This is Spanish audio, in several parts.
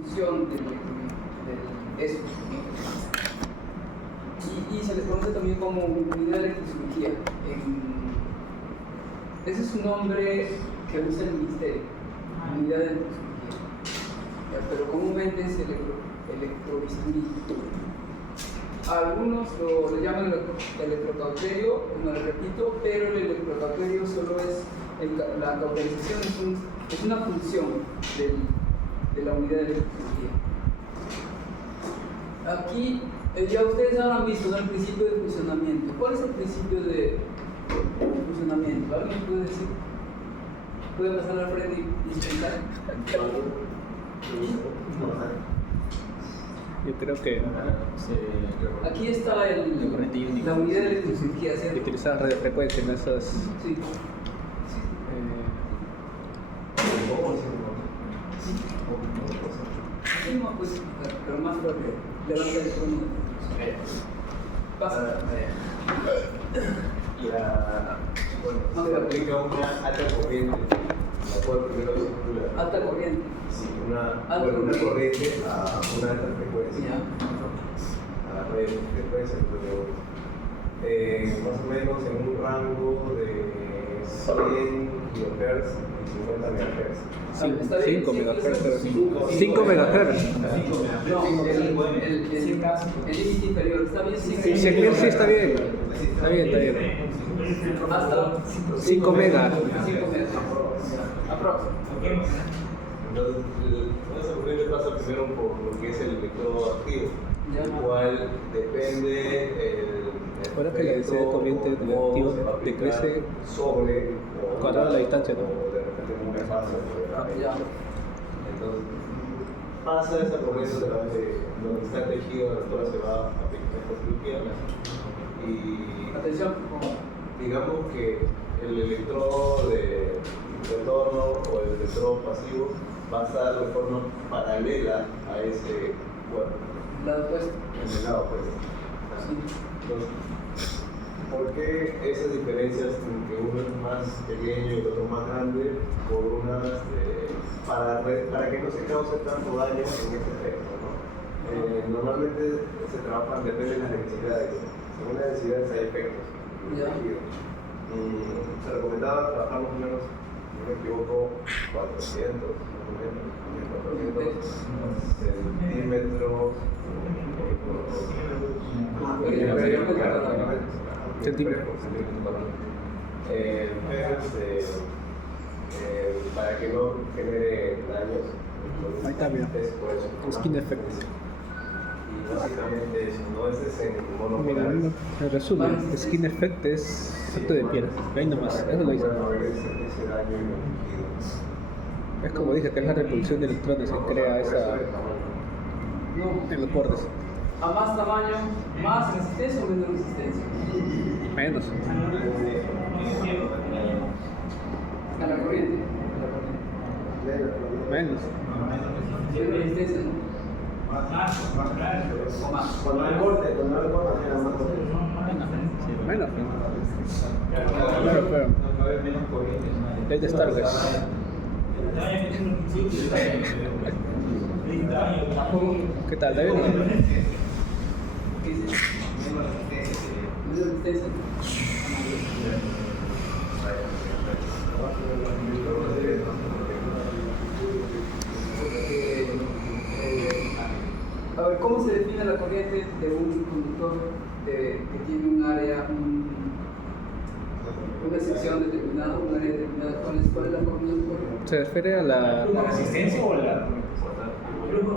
función del eso, ¿no? Y se les conoce también como unidad de electrocirugía. Ese es un nombre que usa el ministerio, unidad de electrocirugía, pero comúnmente es electrobisturí. Algunos le llaman electrocauterio, como les repito, pero el electrocauterio solo es la cauterización, es una función de la unidad de electrocirugía. Aquí ya ustedes han visto el principio de funcionamiento. ¿Cuál es el principio de funcionamiento? ¿Alguien puede decir? ¿Puede pasar al frente y explicar? Yo creo que aquí está la unidad de electrocirugía, ¿cierto? utilizar radiofrecuencia en esas. Sí. Sí, no, pues, pero más rápido. Levanta el tono. Pasa. Bueno, se aplica una alta corriente, la cual primero se titula. Alta corriente. Sí, una corriente a una alta frecuencia. A la frecuencia, más o menos en un rango de 100 kHz y 50 MHz. 5 MHz. 5 MHz. No, el límite inferior. ¿Está bien? 100.000 sí está bien. Está bien. Hasta 5 megas. 5 megas. Aproximadamente. Entonces, esa corriente pasa primero por lo que es el electrodo activo, el cual depende Ahora que la densidad de corriente del activo decrece sobre cuadrado la distancia, ¿no? O de repente muy fácil. Entonces, pasa esa corriente a través de donde está el tejido, la doctora se va a aplicar esta cirugía y Atención. digamos que el electrodo de retorno o el electrodo pasivo va a estar de forma paralela a ese cuerpo. Lado opuesto. En el lado opuesto. Entonces, ¿por qué esas diferencias en que uno es más pequeño y el otro más grande? Por unas, para que no se cause tanto daño en este efecto, ¿no? Normalmente se trabajan, depende de las densidades. Según las densidades hay efectos. Se recomendaba trabajar más o menos, si no me equivoco, 400 centímetros. Para que no genere daños. Ahí está, mira. Skin effect. Y básicamente eso, no es en Mira, monopolar. en resumen, skin effect es efecto de piel. Ahí nomás, eso lo dice. Ese daño Es como dije, que es la repulsión de electrones que crea esa No. en los bordes. A más tamaño, más resistencia o menos resistencia. Menos. A la corriente. Menos. Menos resistencia, ¿no? O más. Cuando hay corte, era más corte. Menos. Claro. Es de Star Wars. ¿Qué tal, David? ¿Qué dices? Menos resistencia. A ver, ¿cómo se define la corriente de un conductor que tiene un área, una sección determinada, un área determinada? ¿Cuál es la fórmula de corriente? Se refiere a la resistencia o la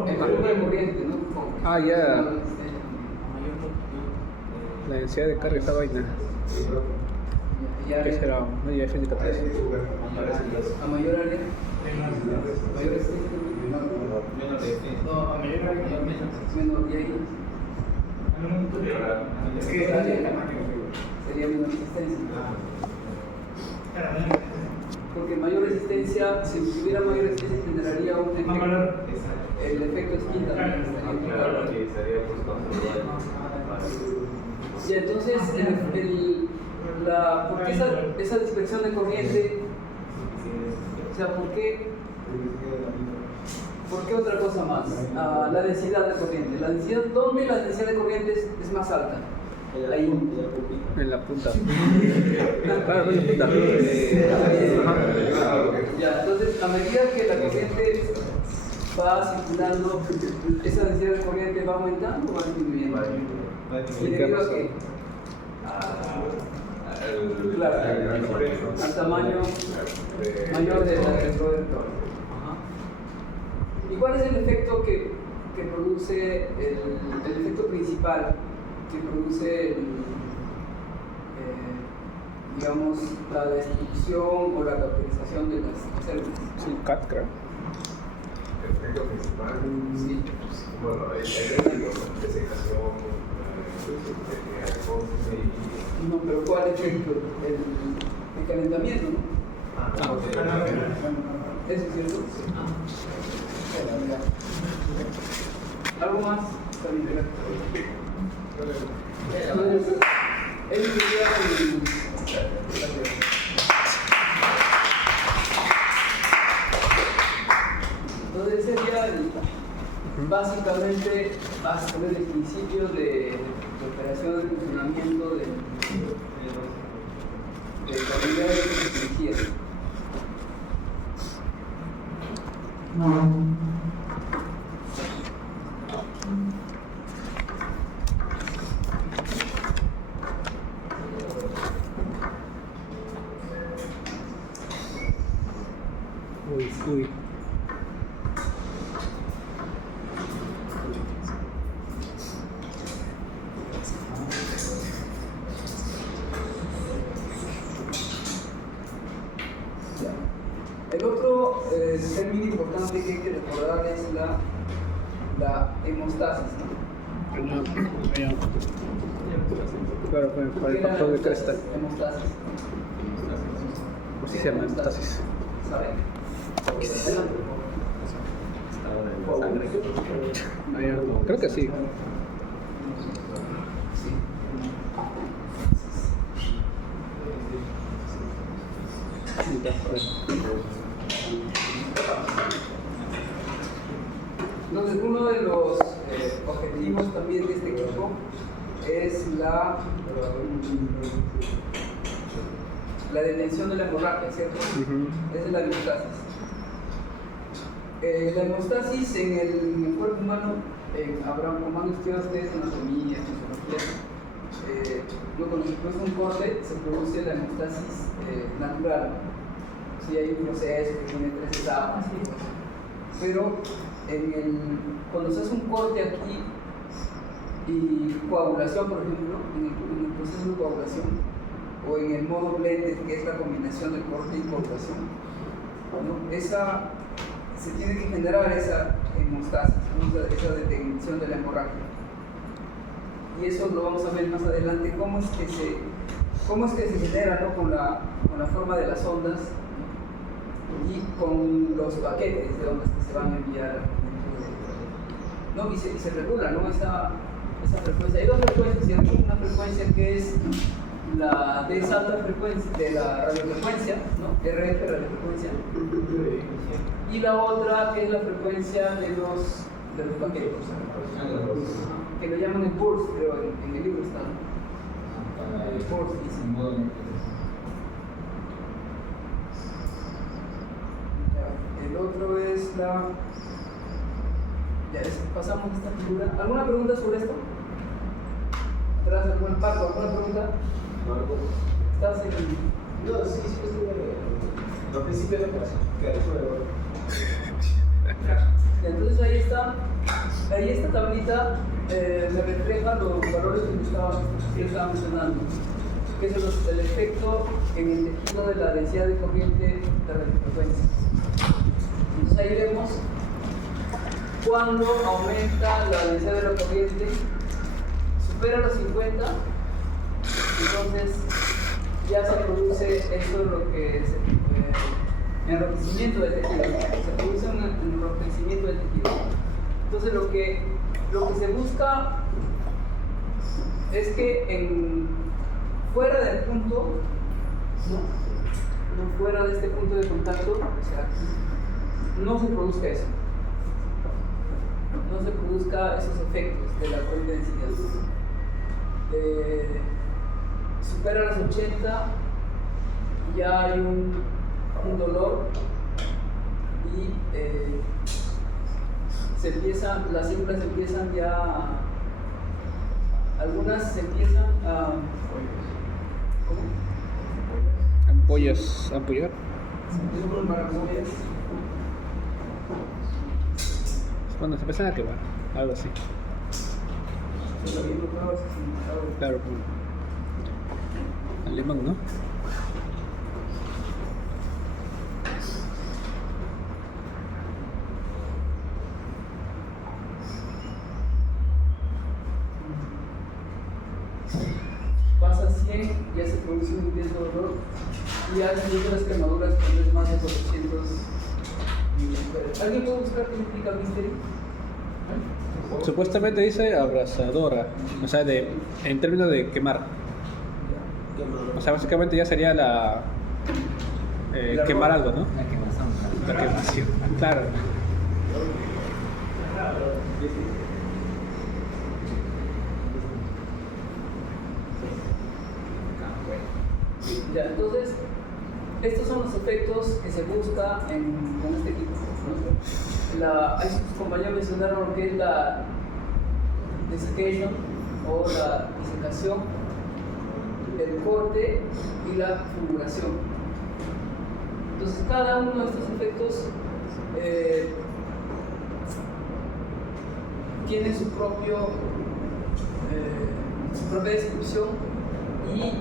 El valor de corriente, ¿no? Ah, ya. La densidad de carga de esta vaina. Ya, ¿Qué será? Media F de 14. a mayor área, mayor resistencia. No, a mayor área Menos, y ahí es que sería menos resistencia. Porque mayor resistencia, si tuviera mayor resistencia, generaría un efecto. El efecto es quinta. Claro, que estaría pues controlado. Y entonces, ¿por qué esa dispersión de corriente? O sea, ¿por qué ¿Por qué otra cosa más? La densidad de corriente. ¿Dónde la densidad de corriente es más alta? Ahí. En la punta. Claro, en la punta. Ya, entonces, a medida que la corriente va circulando, esa densidad de corriente va aumentando o va disminuyendo. ¿Y debido a qué? Claro, al tamaño mayor del electrodo. ¿Y cuál es el efecto que produce, el efecto principal que produce, digamos, la destrucción o la cauterización de las células? Es un CAT, creo. El efecto principal. Sí. Bueno, el desecación, No, pero ¿cuál es el calentamiento, no? ¿Eso es cierto? ¿Algo más? Entonces, él entonces sería básicamente el principio de operación de funcionamiento de la unidad de energía. Uy. El otro término importante que hay que recordar es la hemostasis, ¿no? Claro, para el factor de Cresta. Hemostasis. ¿Cómo se llama? Hemostasis. ¿Saben? Creo que sí. Entonces, uno de los objetivos también de este equipo es la detención de la hemorragia, ¿cierto? Esa es la hemostasis. La hemostasis en el cuerpo humano, como han estudiado ustedes anatomía, fisiología, cuando se produce un corte, se produce la hemostasis natural. Sí, hay un proceso que tiene 3 etapas, pero cuando se hace un corte aquí y coagulación, por ejemplo, en el proceso de coagulación, o en el modo blended, que es la combinación de corte y coagulación, ¿no? Se tiene que generar esa hemostasis, ¿no? esa detención de la hemorragia. Y eso lo vamos a ver más adelante, cómo es que se genera, ¿no? con la forma de las ondas, ¿no? Y con los paquetes de ondas que se van a enviar, ¿no? y se regula, ¿no? esa frecuencia. Hay dos frecuencias, ¿cierto? Una frecuencia que es la de esa alta frecuencia, de la radiofrecuencia, ¿no? RF, radiofrecuencia, y la otra que es la frecuencia de los paquetes, que lo llaman el burst, creo, en el libro está, ¿no? El burst, dice. El otro es pasamos esta figura. ¿Alguna pregunta sobre esto? ¿Atrás algún Paco? ¿Alguna pregunta? ¿Estás en...? No, sí, estoy en los principios de operación. Entonces ahí esta tablita me refleja los valores que yo estaba mencionando, que es el efecto en el tejido de la densidad de corriente de radiofrecuencia. Entonces ahí vemos cuando aumenta la densidad de la corriente, supera los 50, entonces ya se produce eso, lo que es enrojecimiento del tejido, se produce un enrojecimiento del tejido. Entonces lo que se busca es que fuera del punto, no fuera de este punto de contacto, o sea, no se produzca eso. no se produzca esos efectos de la corriente de densidad. Supera los 80, ya hay un dolor y las células empiezan ya, algunas se empiezan a... ¿Cómo? Ampollas, ampollar. Cuando se empiezan a quemar, algo así. Claro, alemán, ¿no? Pasa 100, ya se produce un intenso dolor y ya se las quemaduras cuando es más de 400 milímetros. ¿Alguien puede buscar qué significa mystery? Supuestamente dice abrasadora, o sea, en términos de quemar. O sea, básicamente ya sería quemar algo, ¿no? La quemazón, La quemación, claro. Ya, entonces, estos son los efectos que se busca con este equipo, ¿no? Ahí sus compañeros mencionaron lo que es la desiccation o la disecación, el corte y la fulguración. Entonces, cada uno de estos efectos tiene su propia descripción y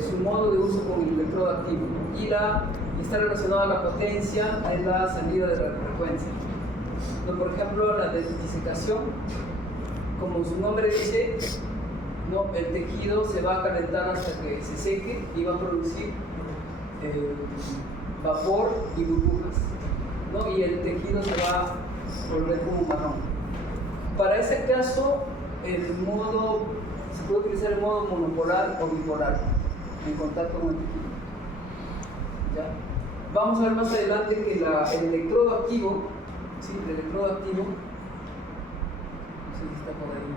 su modo de uso con el electrodo activo, y está relacionado a la potencia en la salida de la frecuencia. ¿No? Por ejemplo, la disecación, como su nombre dice, ¿no? El tejido se va a calentar hasta que se seque y va a producir vapor y burbujas, ¿no? Y el tejido se va a volver como marrón. Para ese caso, se puede utilizar el modo monopolar o bipolar en contacto con el tejido. ¿Ya? Vamos a ver más adelante que el electrodo activo, ¿sí? El electrodo activo, no sé si está por ahí.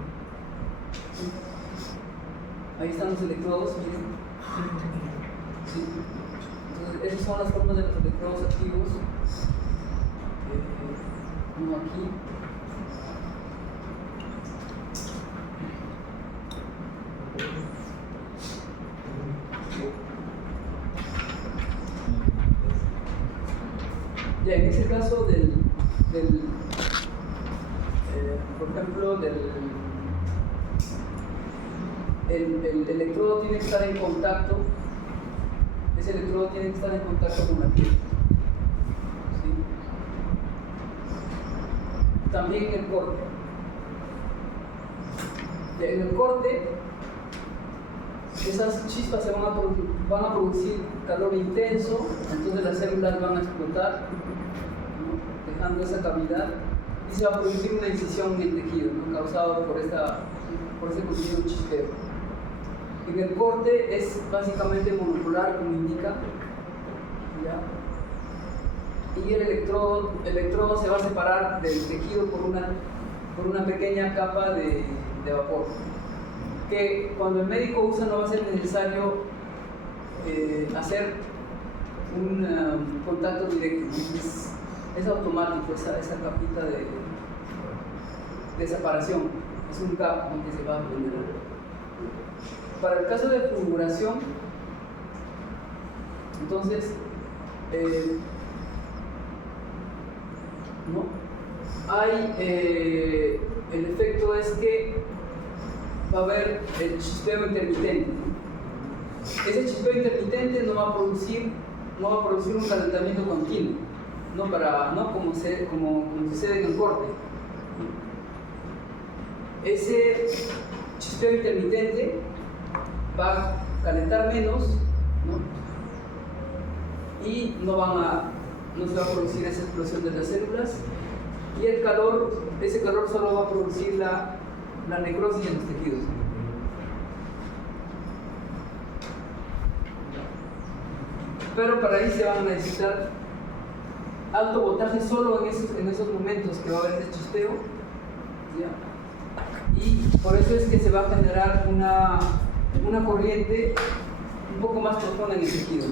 ¿Sí? Ahí están los electrodos, miren. ¿Sí? Entonces, esas son las formas de los electrodos activos. Uno aquí. Ya, en ese caso por ejemplo, el electrodo tiene que estar en contacto, ese electrodo tiene que estar en contacto con la piel. ¿Sí? También el corte. Ya, en el corte, esas chispas van a producir calor intenso, entonces las células van a explotar, ¿no? Dejando esa cavidad, y se va a producir una incisión en el tejido, ¿no? Causado por ese continuo chispeo. En el corte es básicamente monopolar, como indica, ¿ya? Y el electrodo se va a separar del tejido por una pequeña capa de vapor, que cuando el médico usa no va a ser necesario hacer un contacto directo, es automático esa capita de separación, es un gap que se va a generar. Para el caso de fulguración, entonces, el efecto es que va a haber el chispeo intermitente. Ese chispeo intermitente no va a producir un calentamiento continuo, como sucede en el corte. Ese chispeo intermitente va a calentar menos, ¿no? Y no se va a producir esa explosión de las células, y ese calor solo va a producir la necrosis en los tejidos. Pero para ahí se van a necesitar alto voltaje solo en esos momentos que va a haber ese chispeo, ¿ya? Y por eso es que se va a generar una corriente un poco más profunda en el tejido.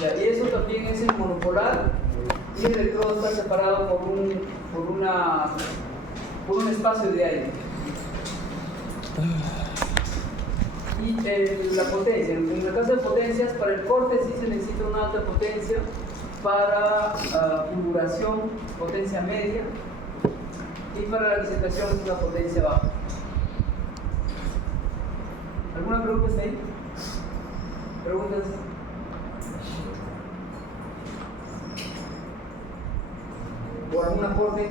¿Ya? Y eso también es el monopolar, y el electrodo está separado por un espacio de aire. Y la potencia, en el caso de potencias, para el corte sí se necesita una alta potencia, para fulguración, potencia media, y para la dissipación es una potencia baja. ¿Alguna pregunta hasta ahí? ¿Preguntas? ¿O algún aporte?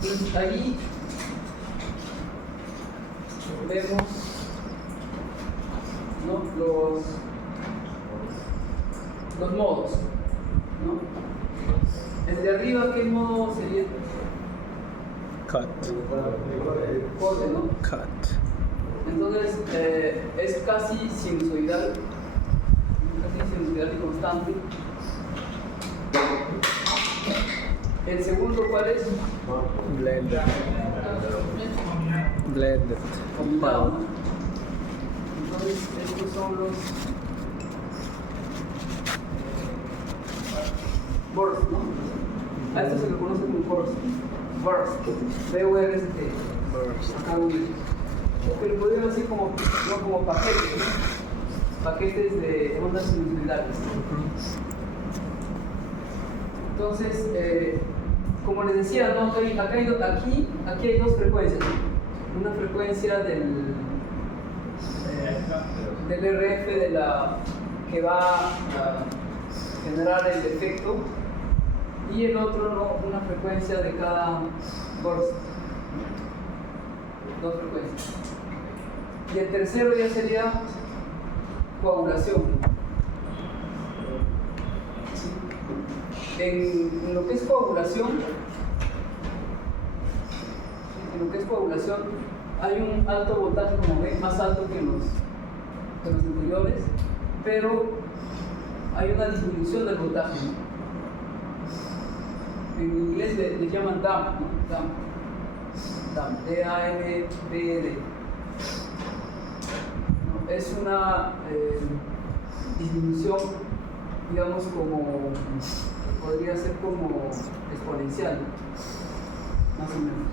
Entonces ahí vemos, ¿no?, los modos, ¿no? El de arriba, ¿qué modo sería? Cut. Corte, ¿no? Cut. Entonces es casi sinusoidal y constante. El segundo, ¿cuál es? Blended. Blended. Combinado, ¿no? Entonces estos son los burst, ¿no? A esto se le conoce como burst. Burst. B-U-R-S-T. Acá lo mismo. O que lo podríamos decir como, no, como paquetes, ¿no? Paquetes de ondas sinusoidales. Entonces, como les decía, ¿no? Aquí hay dos frecuencias, ¿no? Una frecuencia del RF que va a generar el efecto, y el otro, ¿no?, una frecuencia de cada burst. Dos frecuencias. Y el tercero ya sería coagulación. En lo que es coagulación, hay un alto voltaje, como ven, más alto que los anteriores, pero hay una disminución del voltaje, ¿no? En inglés le llaman damp, ¿no? Damp, D-A-M-P-D. ¿No? Es una disminución, digamos, podría ser como exponencial, más o menos.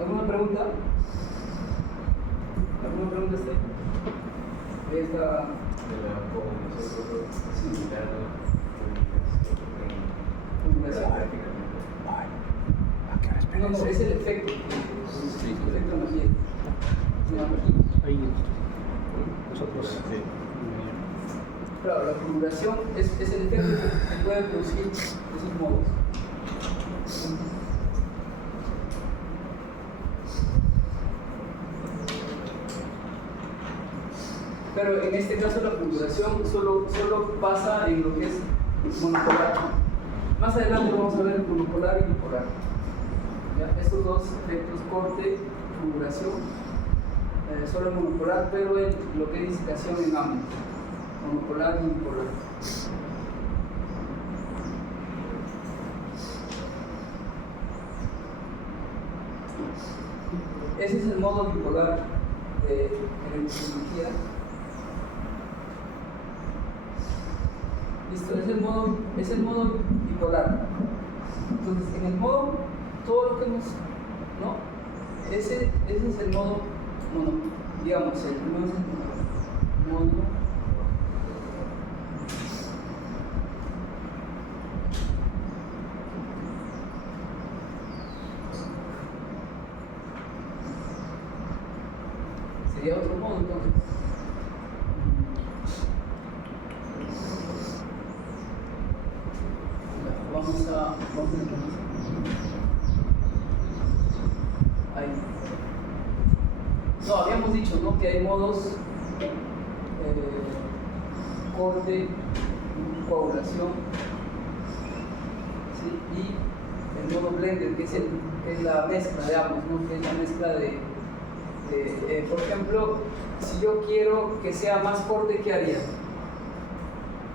¿Alguna pregunta? ¿Alguna pregunta está ahí? Ahí está. No, es el efecto. El efecto más bien. Ahí. Nosotros. Claro, la fulguración es el efecto que puede producir esos modos. Pero en este caso la fulguración solo pasa en lo que es monopolar. Más adelante vamos a ver el monopolar y bipolar. ¿Ya? Estos dos efectos, corte, fulguración, solo el monopolar, pero lo que es disipación en ambos, monopolar y bipolar. Ese es el modo bipolar de electrocirugía. Listo, es el modo bipolar. Entonces, en el modo, todo lo que hemos, ¿no? Ese es el modo mono, digamos, el primero es el modo. Sería otro modo, entonces. Vamos a ahí. No, habíamos dicho, ¿no?, que hay modos corte, coagulación, ¿sí? Y el modo blended, que es la mezcla de ambos, ¿no?, que es la mezcla de Por ejemplo, si yo quiero que sea más corte, ¿qué haría?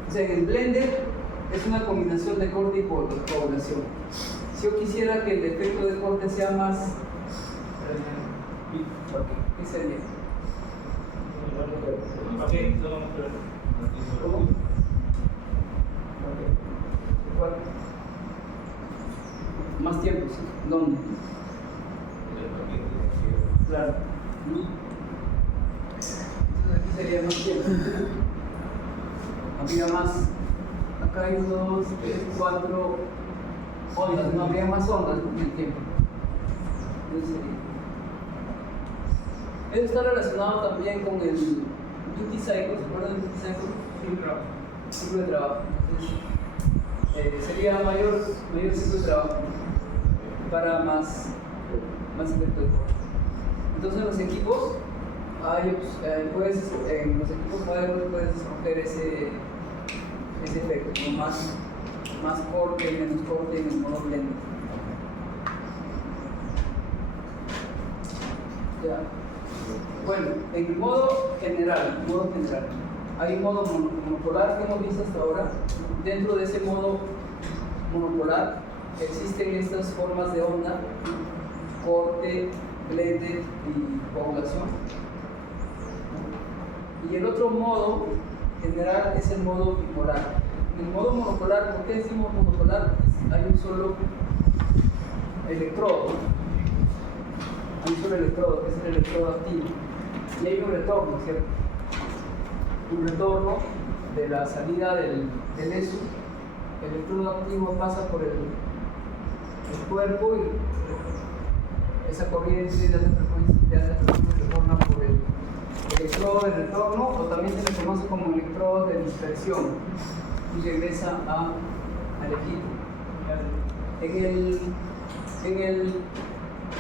O sea, en el Blender es una combinación de corte y coagulación. Si yo quisiera que el efecto de corte sea más... ¿qué sería? ¿Cómo? ¿Cuál? Más tiempo, ¿sí? ¿Dónde? Claro. Entonces aquí sería más tiempo. Habría más. Acá hay 1, 2, 3, 4 ondas. No habría más ondas en el tiempo. Entonces sería. Eso está relacionado también con el duty cycle. ¿Se acuerdan del duty cycle? Ciclo de trabajo. Entonces, sería mayor ciclo de trabajo para más efecto de corte. Entonces en los equipos en los equipos modernos puedes escoger ese efecto, ¿no? más corte, menos corte en el modo Blender. Ya. Bueno, en el modo general, hay un modo monopolar que hemos visto hasta ahora. Dentro de ese modo monopolar existen estas formas de onda: corte, blended y coagulación. Y el otro modo general es el modo bipolar. En el modo monopolar, ¿por qué decimos monopolar? Hay un solo electrodo. Hay un solo electrodo, que es el electrodo activo. Y hay un retorno, ¿cierto? Un retorno de la salida del ESU. El electrodo activo pasa por el cuerpo y esa corriente de alta frecuencia retorna por el electrodo de retorno, o también se le conoce como electrodo de dispersión, y regresa al equipo. En el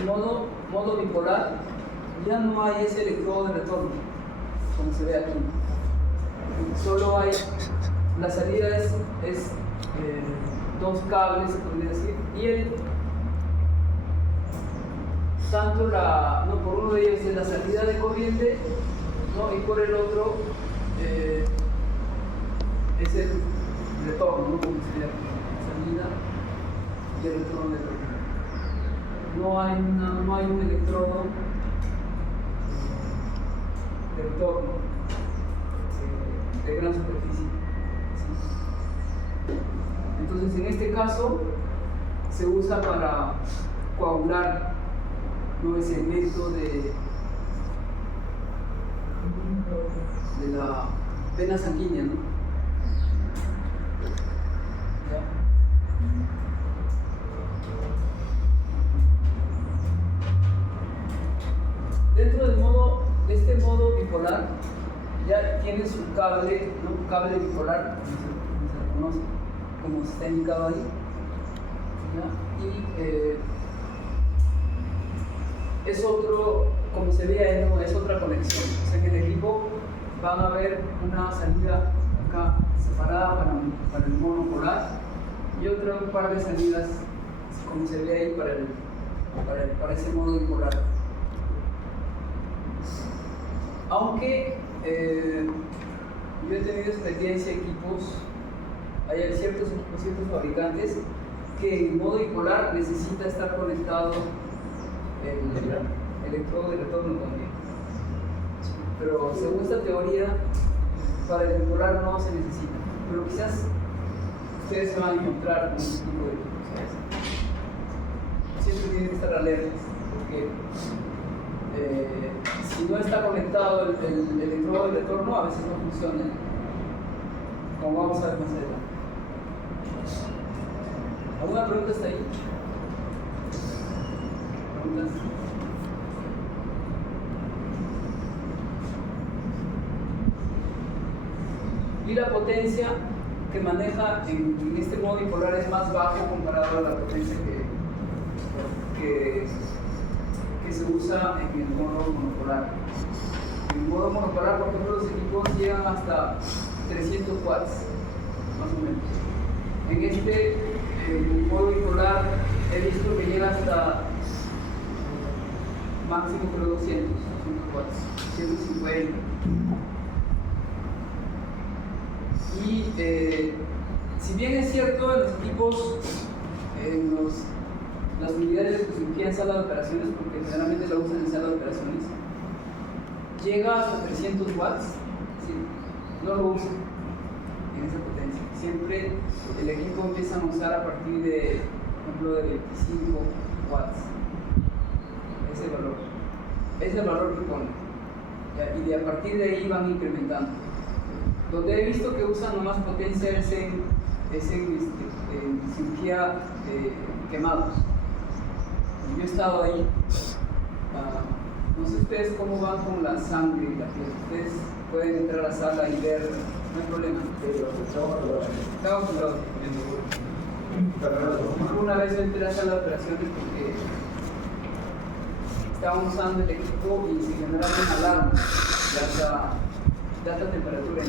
modo bipolar ya no hay ese electrodo de retorno, como se ve aquí. Solo hay, la salida es dos cables, se podría decir, y por uno de ellos es la salida de corriente, ¿no? Y por el otro es el retorno, ¿no? Como sería salida y el retorno de corriente. No hay un electrodo de retorno de gran superficie. ¿Sí? Entonces, en este caso se usa para coagular, ¿no? El segmento de la vena sanguínea, ¿no? ¿Ya? Dentro de este modo bipolar ya tienes un cable, ¿no? Un cable bipolar, como se conoce, como está indicado ahí, ¿ya? Y es otro, como se ve ahí, ¿no? Es otra conexión. O sea que en el equipo van a ver una salida acá separada para el modo polar y un par de salidas, como se ve ahí, para ese modo bipolar. Aunque yo he tenido experiencia en equipos, hay ciertos fabricantes que en modo bipolar necesita estar conectado el electrodo de retorno también. Pero según esta teoría, para el bipolar no se necesita. Pero quizás ustedes se van a encontrar con este tipo de cosas. Siempre tienen que estar alertas, porque si no está conectado el electrodo de retorno, a veces no funciona. Como vamos a ver más adelante. ¿Alguna pregunta hasta ahí? ¿Preguntas? Y la potencia que maneja en este modo bipolar es más bajo comparado a la potencia que se usa en el modo monopolar. En el modo monopolar, por ejemplo, los equipos llegan hasta 300 watts, más o menos. En el modo bipolar he visto que llega hasta máximo creo 200, 250 watts, 150. Y si bien es cierto, en los equipos, las unidades de fisiología en sala de operaciones, porque generalmente lo usan en sala de operaciones, llega hasta 300 watts, sí, no lo usan en esa potencia. Siempre el equipo empieza a usar a partir de, por ejemplo, de 25 watts. Ese es el valor que ponen. Y a partir de ahí van incrementando. Donde he visto que usan nomás potencia es en cirugía de quemados. Yo he estado ahí. No sé ustedes cómo van con la sangre y la piel. Ustedes pueden entrar a la sala y ver, no hay problema. Estaba acostumbrado. Una vez yo entré a la sala de operaciones porque estaban usando el equipo y se generaba una alarma de alta temperatura.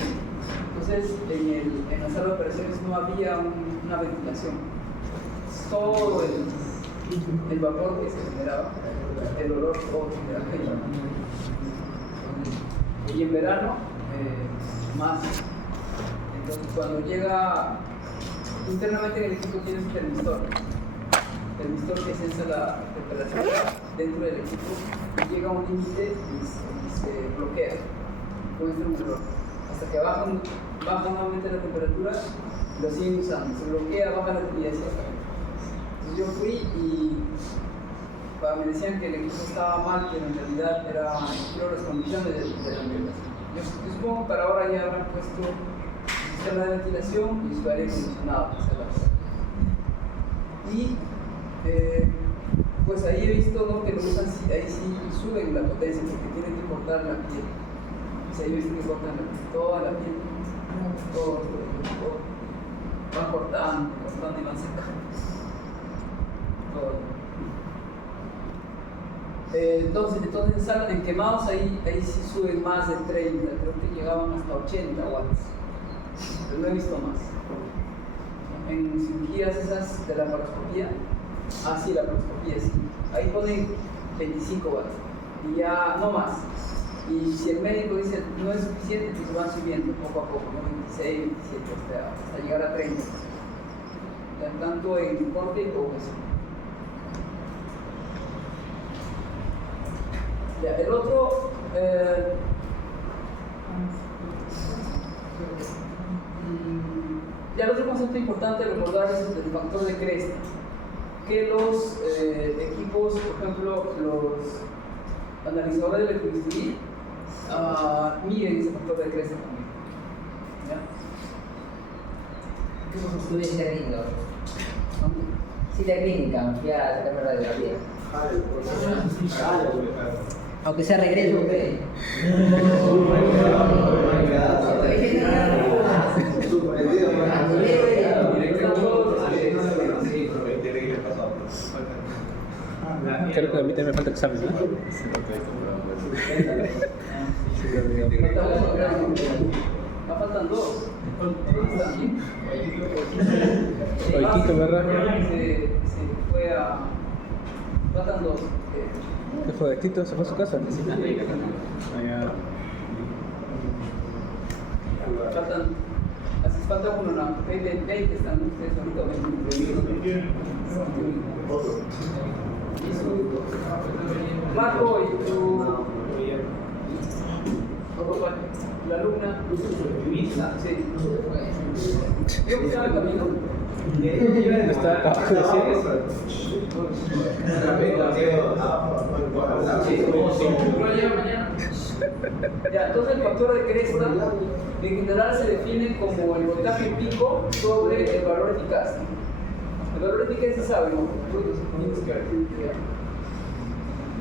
Entonces, en la sala de operaciones no había una ventilación. Todo el vapor que se generaba, el olor todo era aquello. Y en verano, más. Entonces, cuando llega, internamente en el equipo tienes un termistor. El termistor que sensa la temperatura dentro del equipo y llega a un límite y se bloquea con este motor. Hasta que baja nuevamente la temperatura, lo siguen usando. Se bloquea, baja la temperatura y así hasta. Entonces yo fui y me decían que el equipo estaba mal, pero en realidad eran las condiciones de la ventilación. Yo supongo que para ahora ya habrán puesto sistema de ventilación y su aire acondicionado. Y pues ahí he visto, ¿no?, que lo usan, ahí sí suben la potencia porque tienen que cortar la piel. O sea, yo he visto que cortan toda la piel, todo. Van cortando y van secando. Todo. Entonces en quemados ahí sí suben más de 30, creo que llegaban hasta 80 watts. Pero no he visto más. En cirugías esas de la laparoscopía, sí, la laparoscopía, sí. Ahí ponen 25 watts y ya no más. Y si el médico dice no es suficiente, pues van subiendo poco a poco, ¿no? 26, 27, hasta llegar a 30. Ya, tanto en corte y progresión. Ya, el otro, ya el otro concepto importante de recordar es el factor de cresta. Que los equipos, por ejemplo, los analizadores de electricidad, miden ese factor de cresta también. ¿Ya? ¿Qué son estudios técnicos? Sí, de clínica, ya sacarme radiografía. Aunque sea regreso, ¿qué? Creo que a mí también me falta examen, ¿no? Me faltan dos. Oiquito, ¿verdad? Se fue a. Faltan dos. ¿Qué fue de Tito? ¿Se fue a su casa? Allá. Falta uno, no. 20 están ustedes ahorita. 20. Marco y tu. La alumna. Sí. Yo que estaba en camino. Está abajo de Ya, entonces el factor de cresta en general se define como el voltaje pico sobre el valor eficaz. El valor eficaz se sabe, ¿no?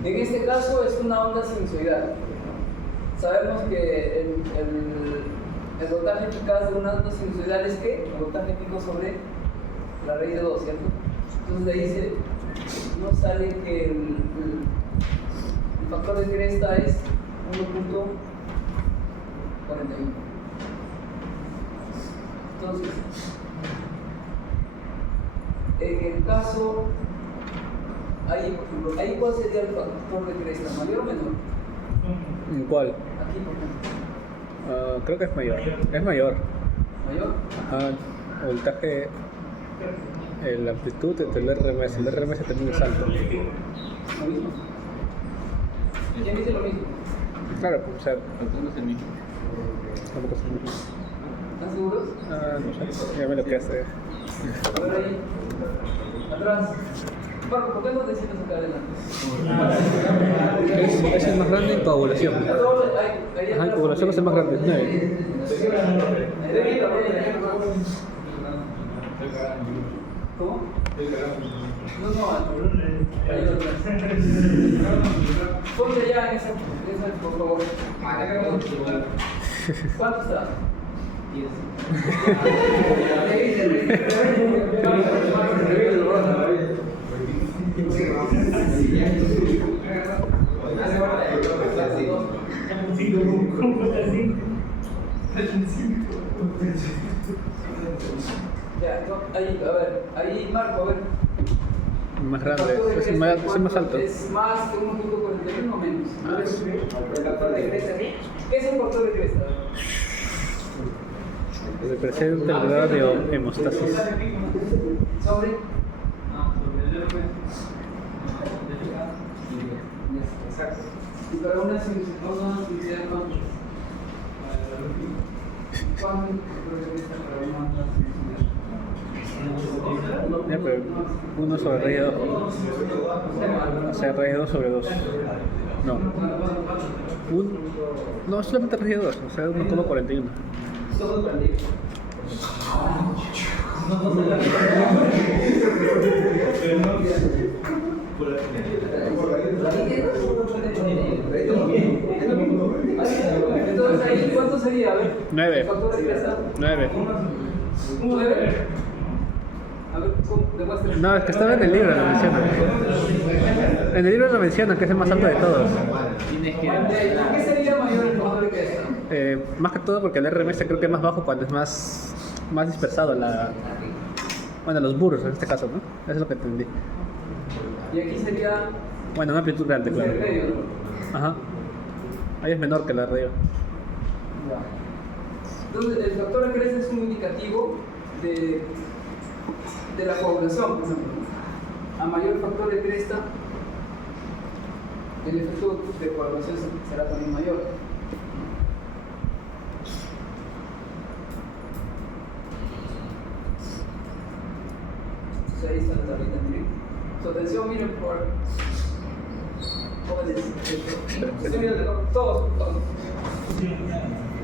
En este caso es una onda sinusoidal. Sabemos que el voltaje eficaz de una onda sinusoidal es que el voltaje pico sobre la raíz de 2, ¿cierto? Entonces de ahí nos sale que el factor de cresta es 1.41. Entonces, en el caso, ahí, por ejemplo, ahí cuál sería el factor de cresta, mayor o menor. ¿En cuál? Aquí, por ejemplo. Creo que es mayor. Es mayor. ¿Mayor? Ajá. Voltaje. La amplitud del RMS. El RMS también es alto. Lo mismo. ¿Quién dice lo mismo? Claro, o sea, Tampoco es el mismo. tampoco es el mismo. ¿Están seguros? No sé. Ya me lo que hace. A ver ahí. Atrás. Marco, ¿por qué no decides acá adelante? Es el más grande en coagulación. Ajá, en coagulación es el más grande, es 9. ¿Cómo? No, ahí atrás. Ponte ya en esa, por favor. ¿Cuánto está? 10. Ya, no, ahí, a ver, ahí Marco, a ver. Más grande, es el más alto. Es más que 1.41 o menos. Ah, sí. ¿El factor de cresta? ¿Qué es un factor de cresta? Representa el grado de hemostasis. ¿Sobre? Exacto. Y para una sensibilidad cuánto? ¿Cuánto factor de cresta para una sensibilidad? Ya, pero 1 sobre raíz de 2. O sea, raíz de 2 sobre 2. No. No, solamente raíz de 2, o sea, 1,41. Entonces ahí, ¿cuánto sería? A ver. 9. ¿El factor de cresta? 9. 9. A ver, ¿cómo? Demuestra. No, es que estaba en el libro, lo menciona. En el libro lo menciona, que es el más alto de todos. ¿Por qué sería mayor el factor de cresta? Más que todo porque el RMS creo que es más bajo cuando es más dispersado bueno, los burros en este caso, ¿no? Eso es lo que entendí. Y aquí sería Bueno, una amplitud grande, claro. el medio, ¿no? Ajá. Ahí es menor que la radio. Entonces, el factor de cresta es un indicativo de la coagulación, por ejemplo. A mayor factor de cresta, el efecto de coagulación será también mayor. Entonces, ahí está la tablita en gris. Su atención, miren por jóvenes. Estoy mirando, todos.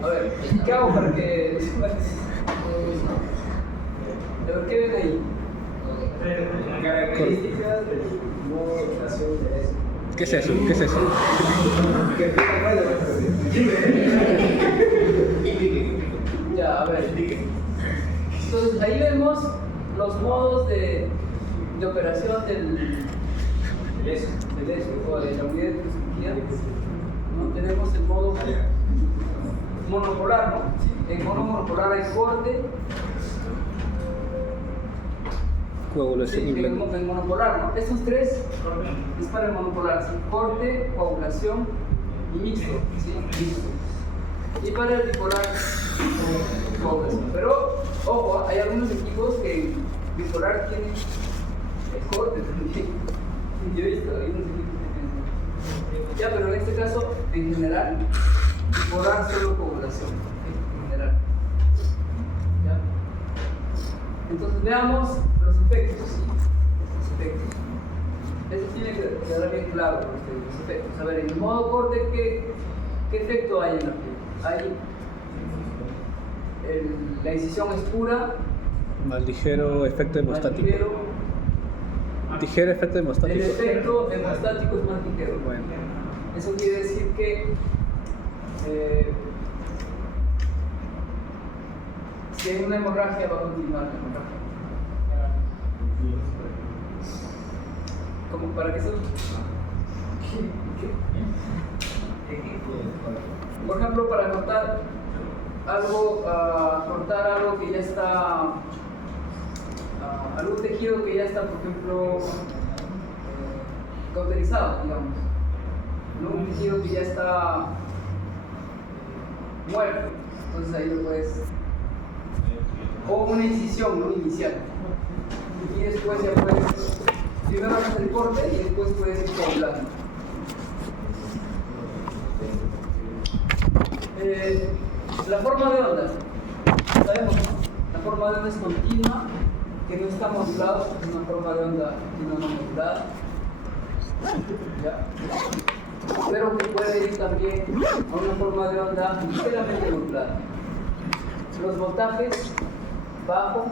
A ver, ¿qué hago para que... A ver, ¿qué ven ahí? Características del modo de operación de eso. ¿Qué es eso? ¿Qué es eso? Ya, a ver. Entonces, ahí vemos los modos de operación del ESO o de la unidad de cirugía. ¿No? Tenemos el modo monopolar, ¿no? En modo monopolar hay corte. Coagulación y en blanco. monopolar, ¿no? Estos tres es para el monopolar, ¿sí? Corte, coagulación y mixto, ¿sí? Mixto. Y para el bipolar, coagulación. Pero, ojo, hay algunos equipos que en bipolar tienen el corte también. Yo he visto, hay unos equipos que tienen. Ya, pero en este caso, en general, bipolar solo coagulación, ¿sí? En general. ¿Ya? Entonces veamos los efectos, ¿sí? Los efectos. Eso tiene que quedar bien claro, los efectos. A ver, en el modo corte, ¿qué efecto hay en la piel? Hay la incisión es pura, Más ligero efecto más hemostático. ligero. Ligero efecto El hemostático. efecto hemostático es más ligero. Bueno. Eso quiere decir que si hay una hemorragia, va a continuar la hemorragia. Como para que eso. Por ejemplo, para cortar algo que ya está, algún tejido que ya está, por ejemplo, cauterizado, digamos. ¿no? Un líquido que ya está muerto, entonces ahí lo puedes, o una incisión, ¿no? Inicial, y después ya puedes, primero haces el corte y después puedes ir coagulando. La forma de onda, sabemos, ¿no? La forma de onda es continua, que no está modulada, es una forma de onda continua no modulada, ¿ya? Pero que puede ir también a una forma de onda ligeramente modulada. Los voltajes bajo,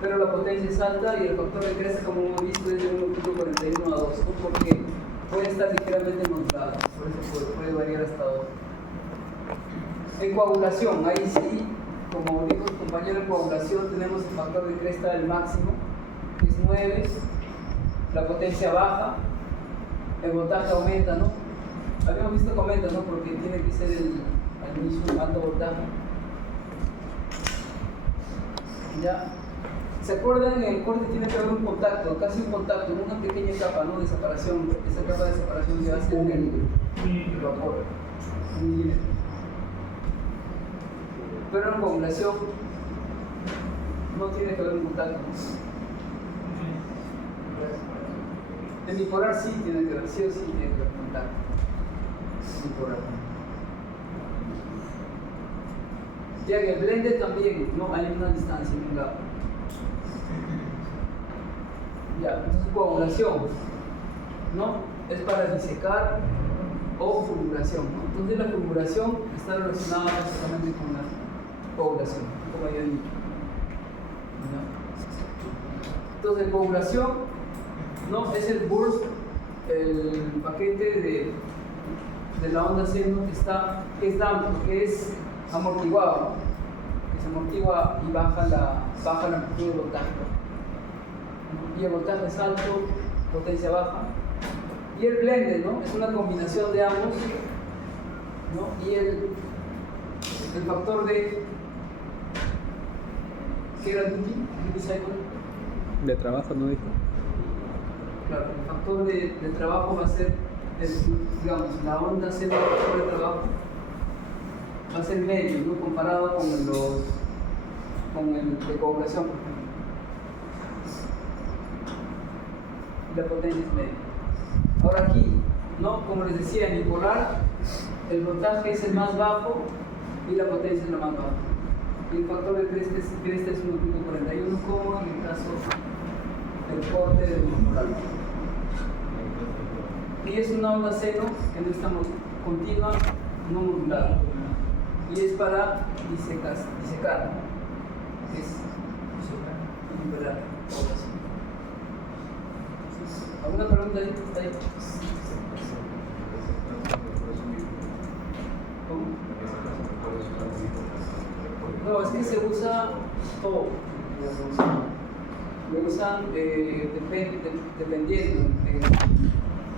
pero la potencia es alta y el factor de cresta, como hemos visto, es de 1.41 a 2, ¿no? Porque puede estar ligeramente modulada, por eso puede variar hasta 2. En coagulación, ahí sí, como dijo el compañero, en coagulación tenemos el factor de cresta del máximo, que es 9, la potencia baja, el voltaje aumenta, ¿no? Habíamos visto que aumenta, ¿no? Porque tiene que ser al inicio un alto voltaje. ¿Ya? ¿Se acuerdan? En el corte tiene que haber un contacto, casi un contacto, una pequeña capa, ¿no? De separación. Esa capa de separación se hace en el vapor, un milímetro. Pero en coagulación no tiene que haber un contacto, ¿no? En bipolar sí tiene que haber, sí o sí tiene que haber contacto. Bipolar. Ya en el blender también, no hay una distancia, un gap. Ya, entonces coagulación, ¿no? Es para disecar o fulguración, ¿no? Entonces la fulguración está relacionada básicamente con la coagulación, como había dicho, ¿no? Entonces coagulación, ¿no? Es el burst, el paquete de la onda seno que es damp, que es amortiguado, ¿no? Que se amortigua y baja la amplitud del voltaje, ¿no? Y el voltaje es alto, potencia baja. Y el blended, ¿no? Es una combinación de ambos, ¿no? Y el factor de, ¿qué era el duty cycle? De trabajo, no dijo. Claro, el factor de trabajo va a ser, digamos, la onda seno del factor de trabajo va a ser medio, ¿no? Comparado con el de coagulación, por ejemplo. Y la potencia es media. Ahora aquí, ¿no? Como les decía, en bipolar el voltaje es el más bajo y la potencia es la más baja. Y el factor de cresta es 1.41, como en el caso del corte del bipolar. Y es una onda seno que no estamos continua, no modulada. Y es para disecar, ¿no? Es liberar. ¿Alguna pregunta ahí? ¿Está ahí? ¿Cómo? No, es que se usa todo. Lo usan dependiendo.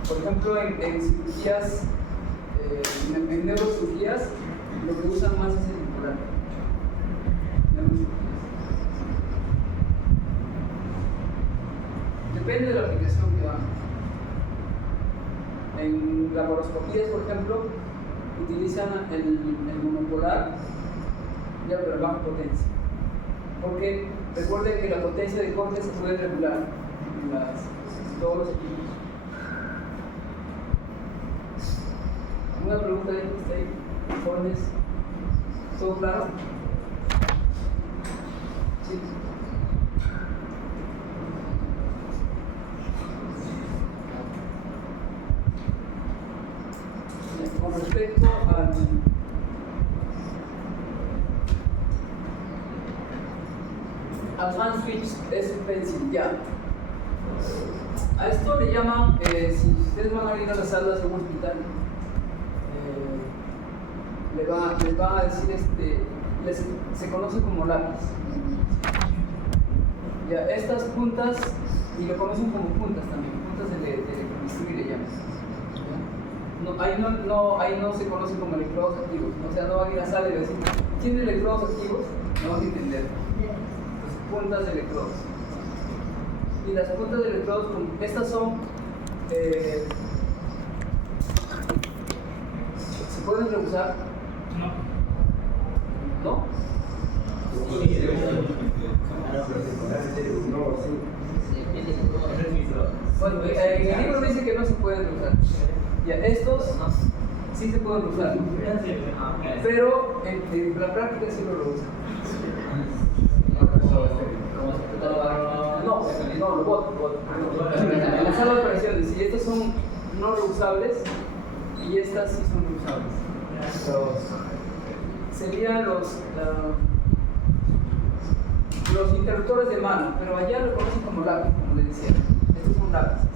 Por ejemplo, en cirugías, en neurocirugías, lo que usan más es el bipolar. Depende de la aplicación que hagan. En laparoscopías, por ejemplo, utilizan el monopolar, ya, pero baja potencia. Porque recuerden que la potencia de corte se puede regular en todos los equipos. ¿Alguna pregunta ahí? ¿Está ahí? ¿Jóvenes? ¿Todo claro? Sí. Con respecto al fan switch es un pencil, ya. A esto le llaman, si ustedes van a ir a las salas de un hospital, les va a decir, se conoce como lápiz. Ya, estas puntas, y lo conocen como puntas también, puntas de electromisterio le llaman. Ahí no se conocen como electrodos activos, ¿no? O sea, no van a ir a la sala y decir, ¿tiene electrodos activos? No van a entender. Entonces, puntas de electrodos. Y las puntas de electrodos, estas son ¿Se pueden reusar? ¿No? Bueno, en el libro dice que no se pueden usar. Ya, estos sí se pueden usar, pero en la práctica sí lo usan. No, robot. En la sala de operaciones, y estos son no reusables y estas sí son reusables. Serían los interruptores de mano, pero allá lo conocen como lápiz, como les decía. Estos son lápices.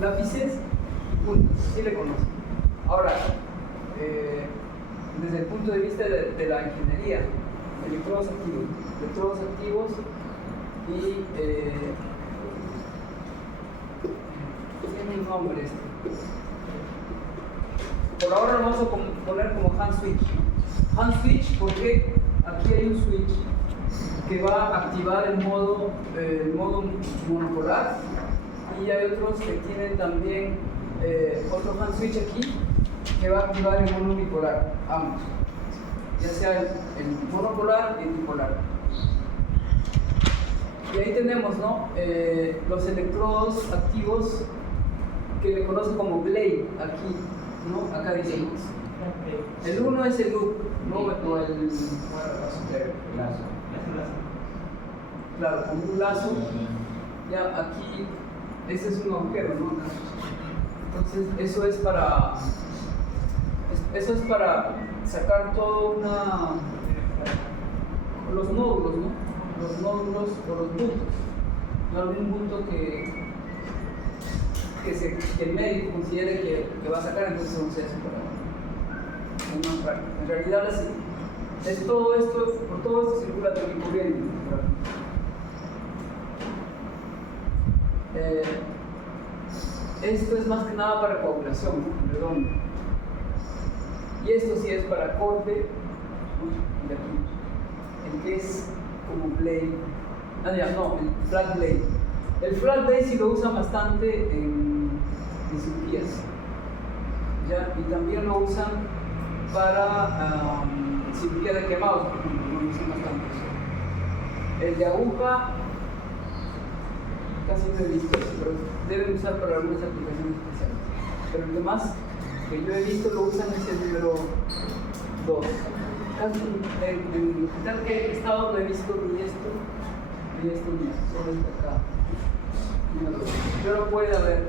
Lápices, puntos, sí le conocen. Ahora, desde el punto de vista de la ingeniería, electrodos activos y tiene un nombre esto. Por ahora lo vamos a poner como hand switch. Hand switch porque aquí hay un switch que va a activar el modo monopolar, y hay otros que tienen también otro hand switch aquí que va a activar el modo bipolar, ambos, ya sea el monopolar y el bipolar. Y ahí tenemos, ¿no? Los electrodos activos que le conocen como blade aquí, ¿no? Acá dice. El uno es el loop, ¿no? O el lazo. Claro, con un lazo. Ya aquí, ese es un agujero, ¿no? Entonces, eso es para sacar todo los nódulos, ¿no? Los nódulos o los puntos. No algún punto que el médico considere que va a sacar, entonces vamos a hacer eso para una práctica. En realidad es todo esto, por todo esto circula también corriente. Esto es más que nada para coagulación, ¿no? Redondo. Y esto sí es para corte, ¿no? De aquí. El que es como blade. El flat blade. El flat blade sí lo usan bastante en cirugías. ¿Ya? Y también lo usan para cirugía de quemados, por ejemplo, lo usan bastante. El de aguja casi no he visto eso, pero deben usar para algunas aplicaciones especiales. Pero el demás que yo he visto lo usan es el número 2. En el hospital que he estado no he visto ni esto, solo este acá. Pero puede haber.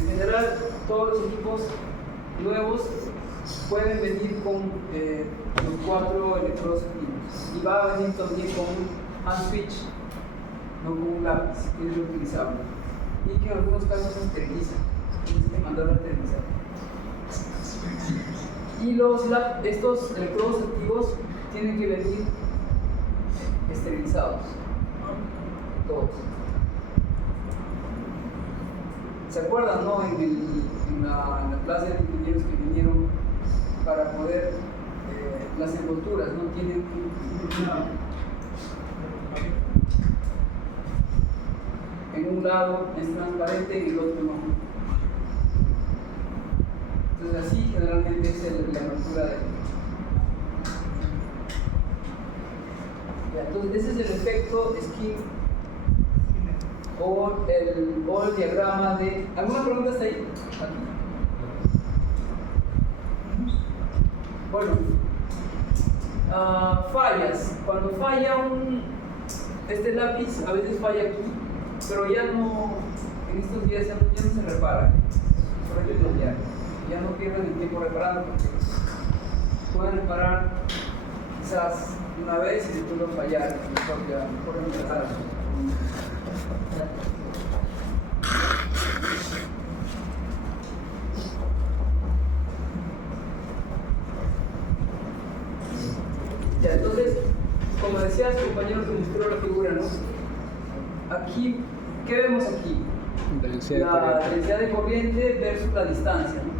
En general, todos los equipos nuevos pueden venir con los 4 electrodos activos. Y va a venir también con un hand switch, no con un lápiz, que es reutilizable. Y que en algunos casos se esteriliza. Tienes que mandarlo a esterilizar. Y estos electrodos activos tienen que venir esterilizados. Todos. ¿Se acuerdan, no? En la clase de ingenieros que vinieron para poder las envolturas, ¿no? Tienen en un lado es transparente y el otro no. Entonces así generalmente es la apertura de... Entonces ese es el efecto skin o el diagrama de... ¿Alguna pregunta está ahí? Aquí. Bueno, fallas. Cuando falla este lápiz, a veces falla aquí, pero ya no, en estos días ya no se repara. Ya no pierden el tiempo reparando, porque pueden reparar quizás una vez y después van a fallar, mejor empezar. Ya, entonces, como decía su compañero que mostró la figura, ¿no? Aquí, ¿qué vemos aquí? La densidad de corriente versus la distancia, ¿no?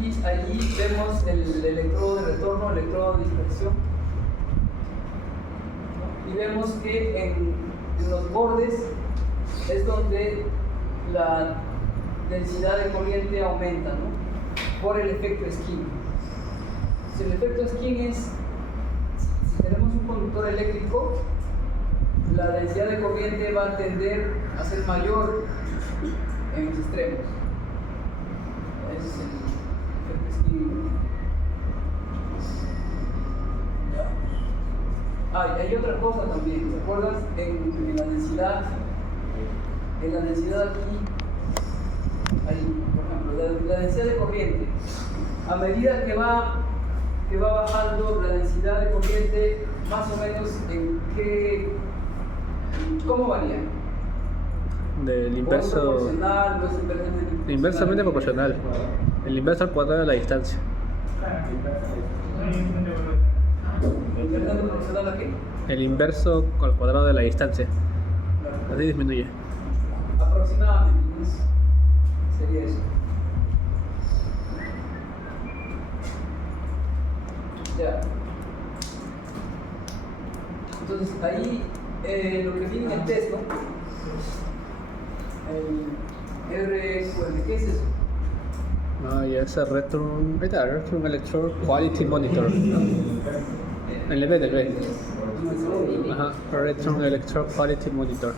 Y allí vemos el electrodo de retorno, el electrodo de dispersión. Y vemos que en los bordes es donde densidad de corriente aumenta, ¿no? Por el efecto Skin. Si el efecto Skin es, si tenemos un conductor eléctrico, la densidad de corriente va a tender a ser mayor en los extremos. Ese es el efecto Skin. Ah, y hay otra cosa también, ¿te acuerdas? En la densidad aquí, por ejemplo, la densidad de corriente, a medida que va bajando la densidad de corriente, más o menos ¿cómo varía? Del ¿O es inverso. proporcional, o es Inversamente proporcional. El inverso al cuadrado de la distancia. ¿Inversamente proporcional a qué? El inverso al cuadrado de la distancia. Claro. Así disminuye. Aproximadamente, entonces, sería eso. Ya. Entonces, ahí lo que viene en el test, ¿no? El RQM, ¿qué es eso? Ah, ya es el Return. Ahí está, Return Electrode Quality Monitor. El B del B. Ajá, Return Electrode Quality Monitor.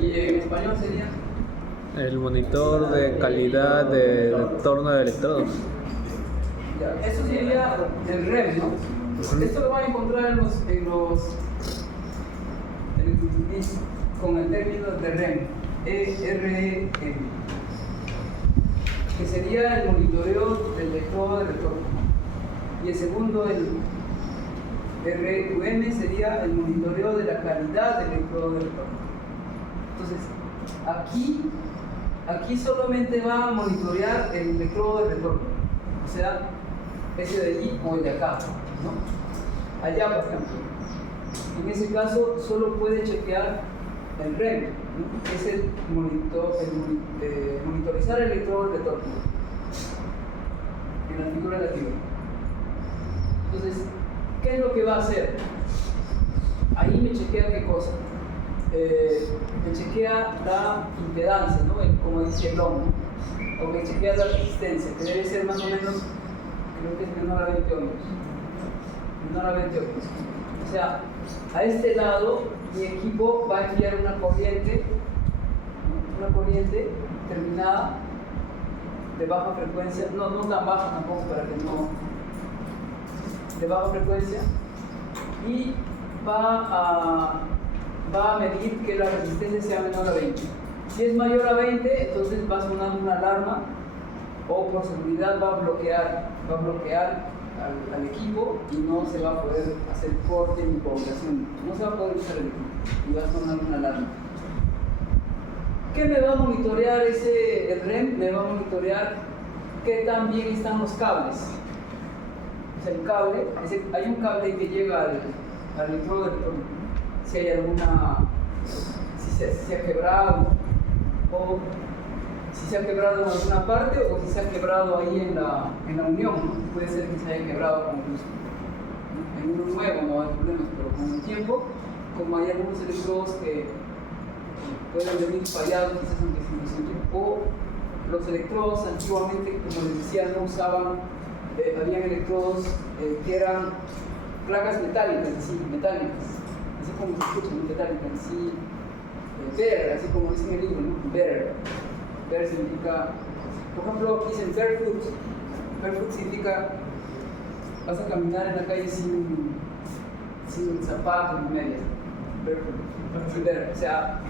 Y en español sería El monitor de calidad de retorno de electrodos. ya, eso sería el REM, ¿no? Esto lo van a encontrar en los con el término de REM, ERM, que sería el monitoreo del electrodo de retorno. Y el segundo, el RQM, sería el monitoreo de la calidad del electrodo de retorno. Entonces, aquí solamente va a monitorear el electrodo de retorno, o sea, ese de allí o el de acá, ¿no? Allá, por ejemplo, en ese caso solo puede chequear el REM, ¿no? Que es monitorizar el electrodo de retorno en la figura de la figura. Entonces, ¿qué es lo que va a hacer? Ahí me chequea qué cosa. Me chequea la impedancia, ¿no? Como dice el OM, ¿no? O me chequea la resistencia, que debe ser más o menos, creo que es menor a 20 ohmios. Menor a 20 ohmios. O sea, a este lado mi equipo va a enviar una corriente terminada de baja frecuencia, no tan baja tampoco para que no, de baja frecuencia, y va a medir que la resistencia sea menor a 20. Si es mayor a 20, entonces va a sonar una alarma, o por seguridad va a bloquear al equipo y no se va a poder hacer corte ni población, no se va a poder usar el equipo y va a sonar una alarma. ¿Qué me va a monitorear el REM? Me va a monitorear qué tan bien están los cables. O sea, el cable, hay un cable que llega al electrodo del retorno. Si hay si se ha quebrado, o si se ha quebrado en alguna parte, o si se ha quebrado ahí en la unión, ¿no? Puede ser que se haya quebrado con luz. En uno nuevo no hay problemas, pero con el tiempo, como hay algunos electrodos que pueden venir fallados, quizás aunque sin tiempo, o los electrodos antiguamente, como les decía, no usaban, habían electrodos que eran placas metálicas, así como se escuchan, metálicas, así, bare, así como dice en el libro, ¿no? Bare. Bare significa, por ejemplo, dicen barefoot. Barefoot significa vas a caminar en la calle sin zapatos ni medias. Barefoot. Bare. O sea,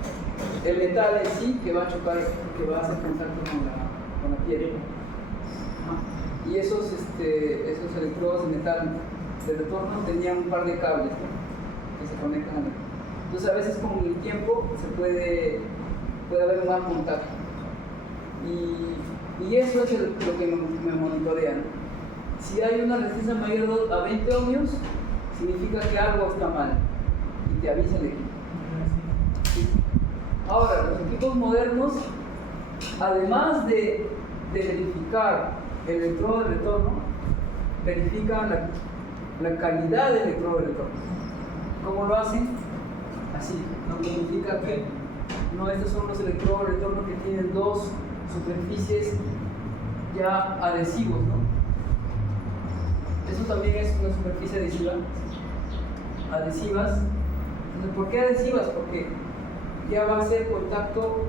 el metal en sí que va a chocar, que va a hacer contacto con la piel. Y esos electrodos de metal de retorno tenían un par de cables, ¿no? Que se conectan a la. Entonces a veces con el tiempo puede haber un mal contacto. Y eso es lo que me monitorean. Si hay una resistencia mayor a 20 ohmios, significa que algo está mal y te avisa el equipo. Ahora, los equipos modernos, además de verificar el electrodo de retorno, verifican la calidad del electrodo de retorno. ¿Cómo lo hacen? Así, no significa que ¿no? Estos son los electrodos de retorno que tienen dos superficies ya adhesivos, ¿no? Eso también es una superficie adhesiva. Adhesivas. Entonces, ¿por qué adhesivas? Porque ya va a ser contacto,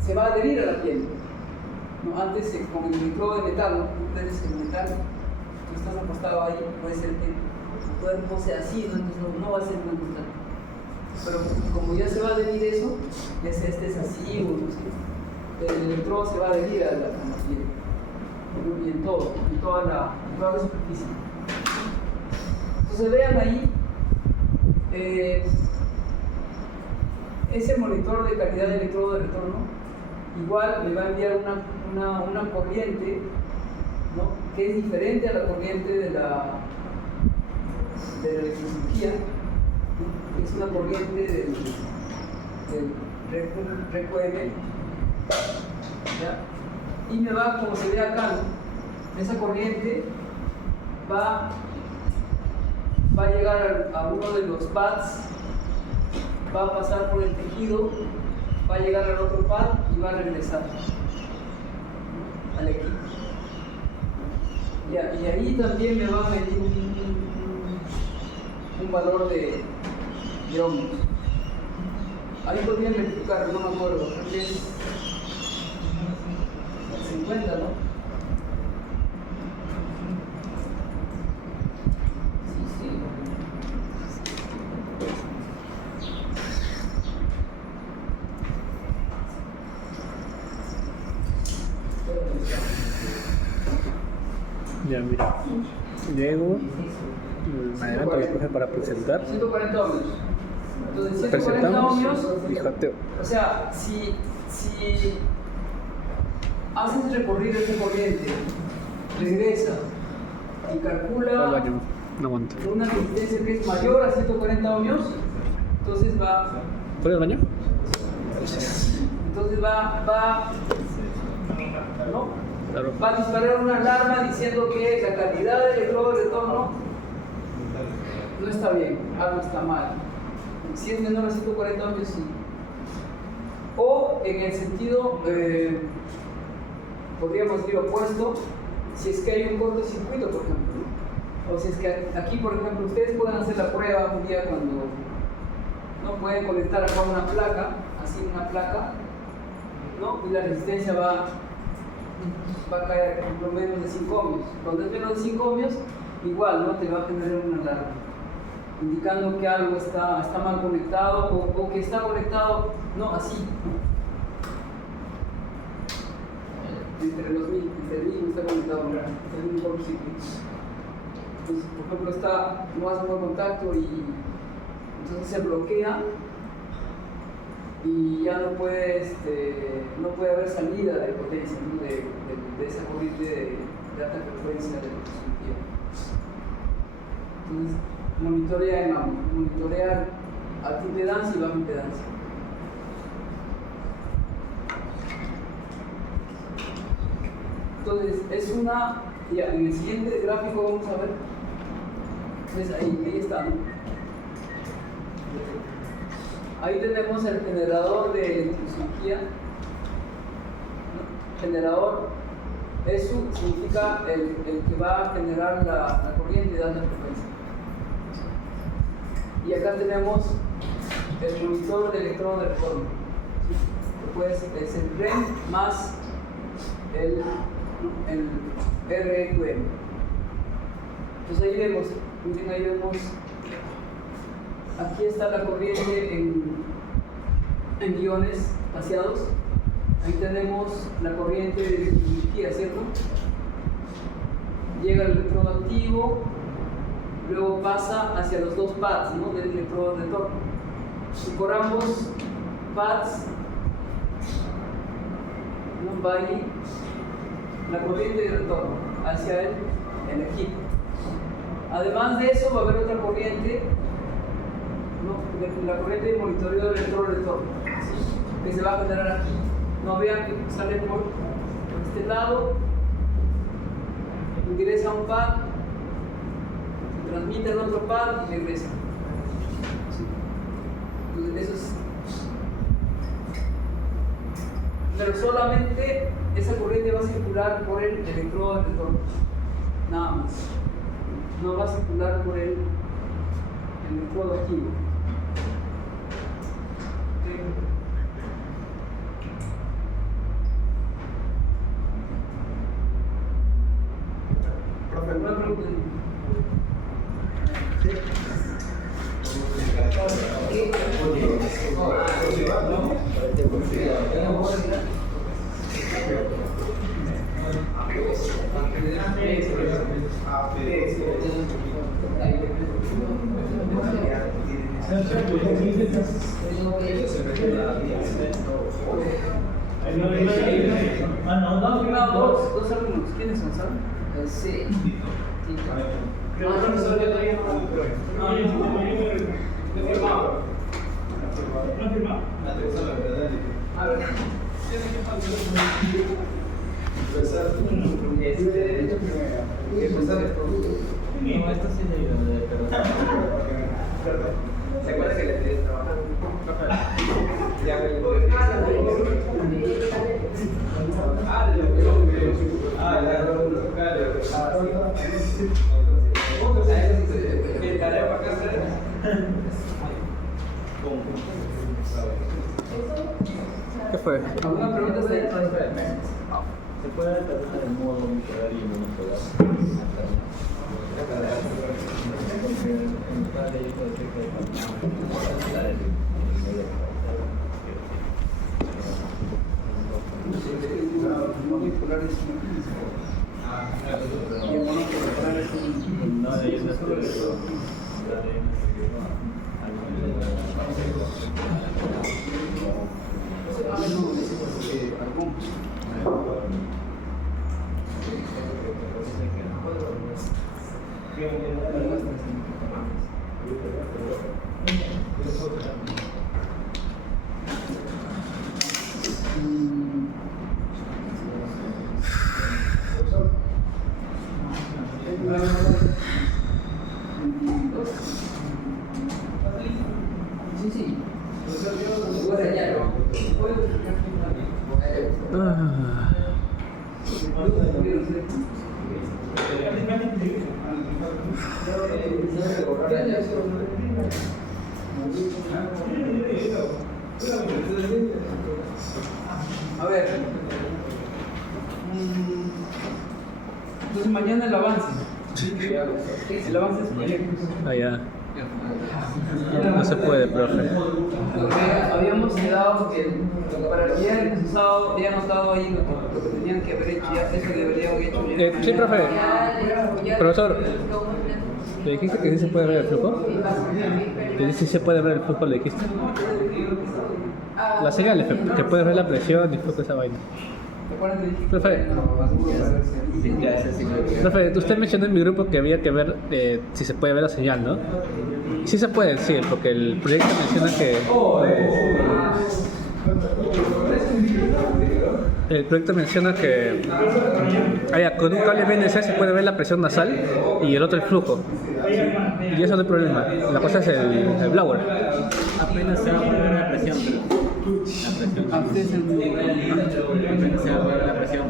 se va a adherir a la piel. ¿No? Antes con el electrodo de metal, ¿no? Entonces el metal, tú estás acostado ahí, puede ser que tu cuerpo sea así, ¿no? Entonces no va a ser una constante. Pero como ya se va a adherir eso, ya sea este es así o no sé, el electrodo se va a adherir a la piel. Y en todo, en toda la superficie. Entonces vean ahí, ese monitor de calidad de electrodo de retorno igual me va a enviar una corriente, ¿no? Que es diferente a la corriente de la electrocirugía, ¿no? Es una corriente del REQM, ¿ya? Y me va, como se ve acá, ¿no? Esa corriente va a llegar a uno de los pads, va a pasar por el tejido, va a llegar al otro pad y va a regresar al equipo. Y ahí también me va a medir un valor de ohmios. Ahí podrían verificar, no me acuerdo, creo que es 50, ¿no? Sí. Ya, mira. Llego, me adelanto después para presentar. 140 ohmios. Entonces, 140 Presentamos ohmios, y jateo. o sea, si haces recorrido esta corriente, regresa y Al calcula baño, no aguanto. una resistencia que es mayor a 140 ohmios, entonces va, ¿Puedo ir al baño? ¿no? Claro. Va a disparar una alarma diciendo que la calidad del electrodo de retorno no está bien, algo está mal. Si es menor a 140 ohmios, sí. O en el sentido, podríamos decir opuesto, si es que hay un cortocircuito, por ejemplo, ¿no? O si es que aquí, por ejemplo, ustedes pueden hacer la prueba un día cuando no pueden conectar acá una placa, así una placa, ¿no? Y la resistencia va a caer por menos de 5 ohmios. Cuando es menos de 5 ohmios, igual, ¿no? Te va a generar una alarma, indicando que algo está mal conectado o que está conectado, no, así, ¿no? Entre el mismo está conectado, entre un cortocircuito. Entonces, por ejemplo, no hace un buen contacto y entonces se bloquea y ya no puede haber salida de potencia, ¿no? de esa corriente de alta frecuencia de electrocirugía. Entonces, monitorear alta impedancia y baja impedancia. Entonces, ya, en el siguiente gráfico vamos a ver, pues ahí está, ¿no? Ahí tenemos el generador de electrocirugía, ¿no? Generador, eso significa el que va a generar la corriente de alta frecuencia. Y acá tenemos el monitor de electrodo de retorno, ¿sí? Después es el REM más el REQM. Entonces ahí vemos, aquí está la corriente en iones espaciados. Ahí tenemos la corriente de electricidad, ¿cierto? Llega el electrodo activo, luego pasa hacia los dos pads, ¿no? Del electrodo de retorno. Y por ambos pads, ¿no? Va ahí la corriente de retorno hacia el equipo. Además de eso, va a haber otra corriente, ¿no? La corriente de monitoreo del electrodo de retorno, ¿sí? Que se va a generar aquí. No vean que sale por este lado, ingresa a un pad, se transmite al otro pad y regresa. ¿Sí? Entonces, eso es pero solamente esa corriente va a circular por el electrodo de retorno, nada más. No va a circular por el electrodo activo. ¿Alguna pregunta? Dos alumnos. ¿Quiénes son? ¿Saben? Sí. ¿Se acuerda que le pedí trabajar? ¿Qué fue? ¿Alguna pregunta? ¿Se puede tratar en modo unipolar y monopolar? Monopolar es y el monopolar es un... No, de ellos Sí, sí. Puedo enseñarlo. A ver. Entonces mañana el avance. El avance es proyectos. Ah, ya. No se puede, profe. Porque habíamos quedado que para el viernes sábado había anotado ahí lo que tenían que haber hecho, ya eso debería haber hecho ya. Sí, profe. Profesor, ¿le dijiste que sí se puede ver el flujo? ¿Le dijiste que sí se puede ver el flujo? ¿Le dijiste? La señal, que puedes ver la presión y toda esa vaina. ¿Te acuerdas que dije? Profe, Sí, ya ese sí lo profe, usted mencionó en mi grupo que había que ver si se puede ver la señal, ¿no? Sí se puede, sí, porque el proyecto menciona que... El proyecto menciona que con un cable BNC se puede ver la presión nasal y el otro el flujo. Y eso no hay problema. La cosa es el blower. apenas se va a poner la presión, pero la presión. Apenas se va a poner la presión.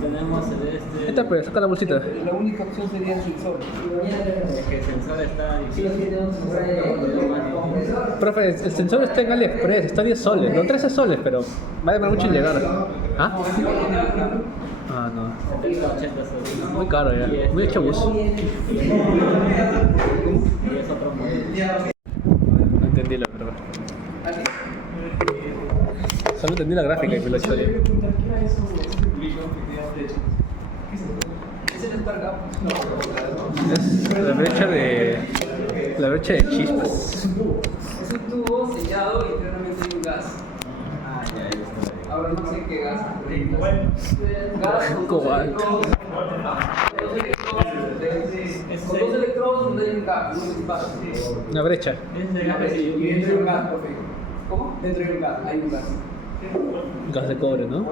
Tenemos el Esta pues, saca la bolsita. La única opción sería el sensor. que el sensor está difícil. Profe, el sensor está en AliExpress, está 10 soles, no 13 soles, pero va a demorar mucho en llegar. ¿Ah? Ah, no. 80 soles. Muy caro ya, muy hecho bus. Y es otro modelo. No entendí la verdad. Solo entendí la gráfica y me lo he hecho bien. ¿Es el descargado? Es la brecha de chispas. Es un tubo sellado y internamente hay un gas. Ahora no sé qué gas. Gas con dos Cobalto. con dos electrodos donde hay un gas, un espacio. Una brecha. Y dentro hay un gas, profe. ¿Cómo? Dentro hay un gas, hay un gas. Gas de cobre, ¿no?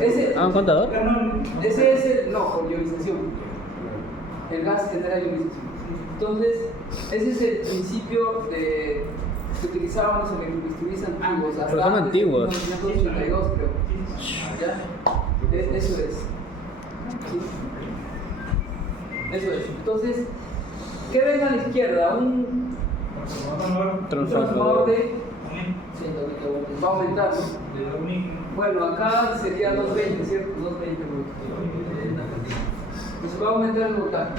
Ese, Ah, un contador. ese es el, no, por ionización. El gas genera ionización. Entonces, ese es el principio se utilizaban los electroinstrumentos antiguos. Hasta Pero son antes de antiguos. 1982, creo. ¿Ya? Eso es. ¿Sí? Eso es. Entonces, ¿qué ven a la izquierda? Un transformador de 120 voltios. Va a aumentar, ¿no? Bueno, acá sería 220, ¿cierto? 220 voltios. Entonces va a aumentar el voltaje.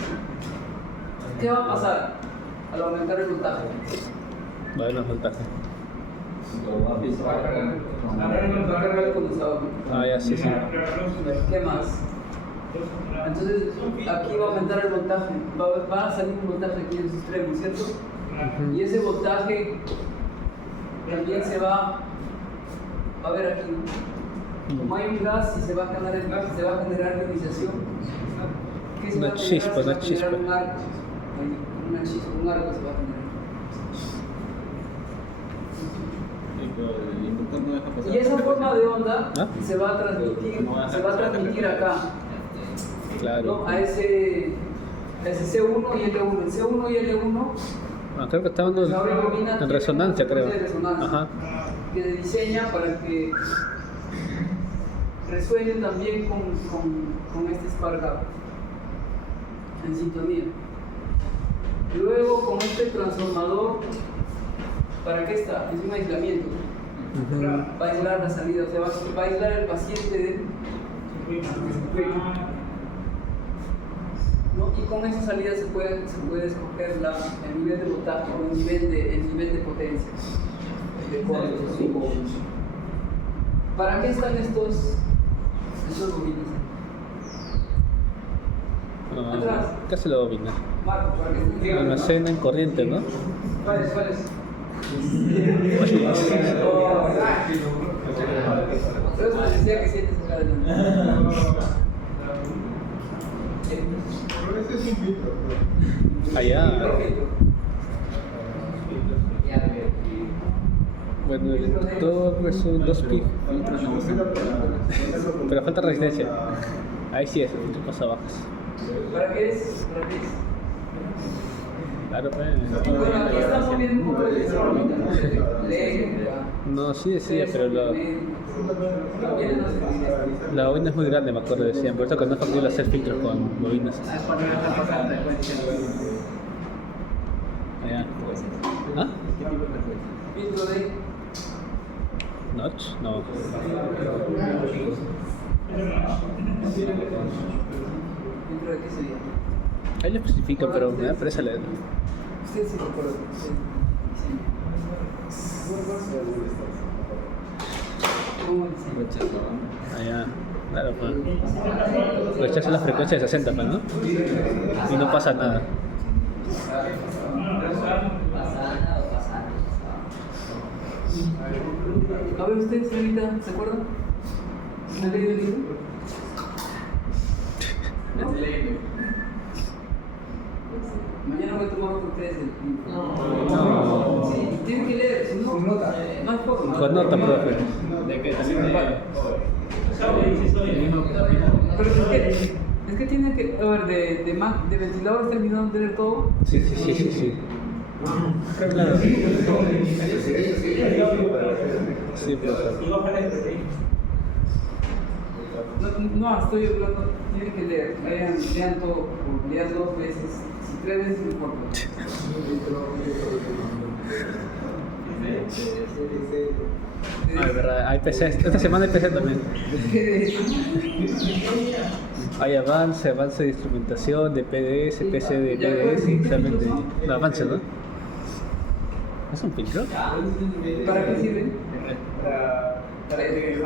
¿Qué va a pasar al aumentar el voltaje? Va a haber una voltaje. Va a cargar el condensador. Ah, ya, sí, sí. ¿Qué más? Entonces, aquí va a aumentar el voltaje. Va a salir un voltaje aquí en los extremos, ¿cierto? Y ese voltaje también se va a ver aquí. Como hay un gas y se va a generar ionización. ¿Qué se va a Una generar? chispa, Se va a una chispa. generar un arco. Una chispa, un arco se va a generar. Y esa forma de onda ¿Ah? se va a transmitir acá, Claro. ¿no? A ese C1 y L1. El C1 y L1 Ah, creo que estaban en resonancia, creo. De resonancia, Ajá. que se diseña para que resuenen también con este spark gap en sintonía. Luego con este transformador, ¿para qué está? Es un aislamiento. Va a aislar la salida, o sea, va a aislar el paciente del circuito. ¿No? Y con esa salida se puede escoger el nivel de voltaje o el nivel de potencia. De cortes, ¿sí? ¿Para qué están estos bobinas? Atrás. ¿Qué se lo domina? Marco, ¿para qué están? Almacenan corriente, ¿no? ¿Cuáles? Pero eso me decía que sientes acá adelante. Allá. Perfecto. Bueno, el todo es un 2pi. Pero falta resistencia. Ahí sí es, filtro cosas bajas. ¿Para qué es? ¿Para qué es? Claro, pues. Bueno, aquí estamos viendo un poco de electrónica, ¿no? Eléctrica. No, sí decía, pero También no se la bobina es muy grande, me acuerdo, decían. Por eso que no es factible hacer filtros con bobinas. Allá. ¿Ah? filtro de ¿Notch? No. filtro de qué sería. Ahí lo especifica, pero me da presa leer. Usted sí recuerda. ¿Cómo dice? Allá. Claro, pues. Rechaza la frecuencia de 60, pues, ¿no? Y no pasa nada. A ver, usted, señorita, ¿se acuerda? ¿Me ha leído el libro? ¿No? Mañana voy a tomar otro test del libro. No. Sí, tiene que leer, si no, no hay forma. Con nota, profe. Pero es que tiene que, a ver, de ventiladores terminado de leer todo. Sí, sí, sí, sí, sí. Claro. Sí, profe. No, estoy hablando, tienen que leer, lean todo, lean 2 veces, si 3 veces no importa. Ah, es verdad, hay PC. Esta semana hay PC también. Hay avance de instrumentación, de PDS, PC de PDS, también de avance, ¿no? ¿Es un filtro? ¿Para qué sirve? Para dejar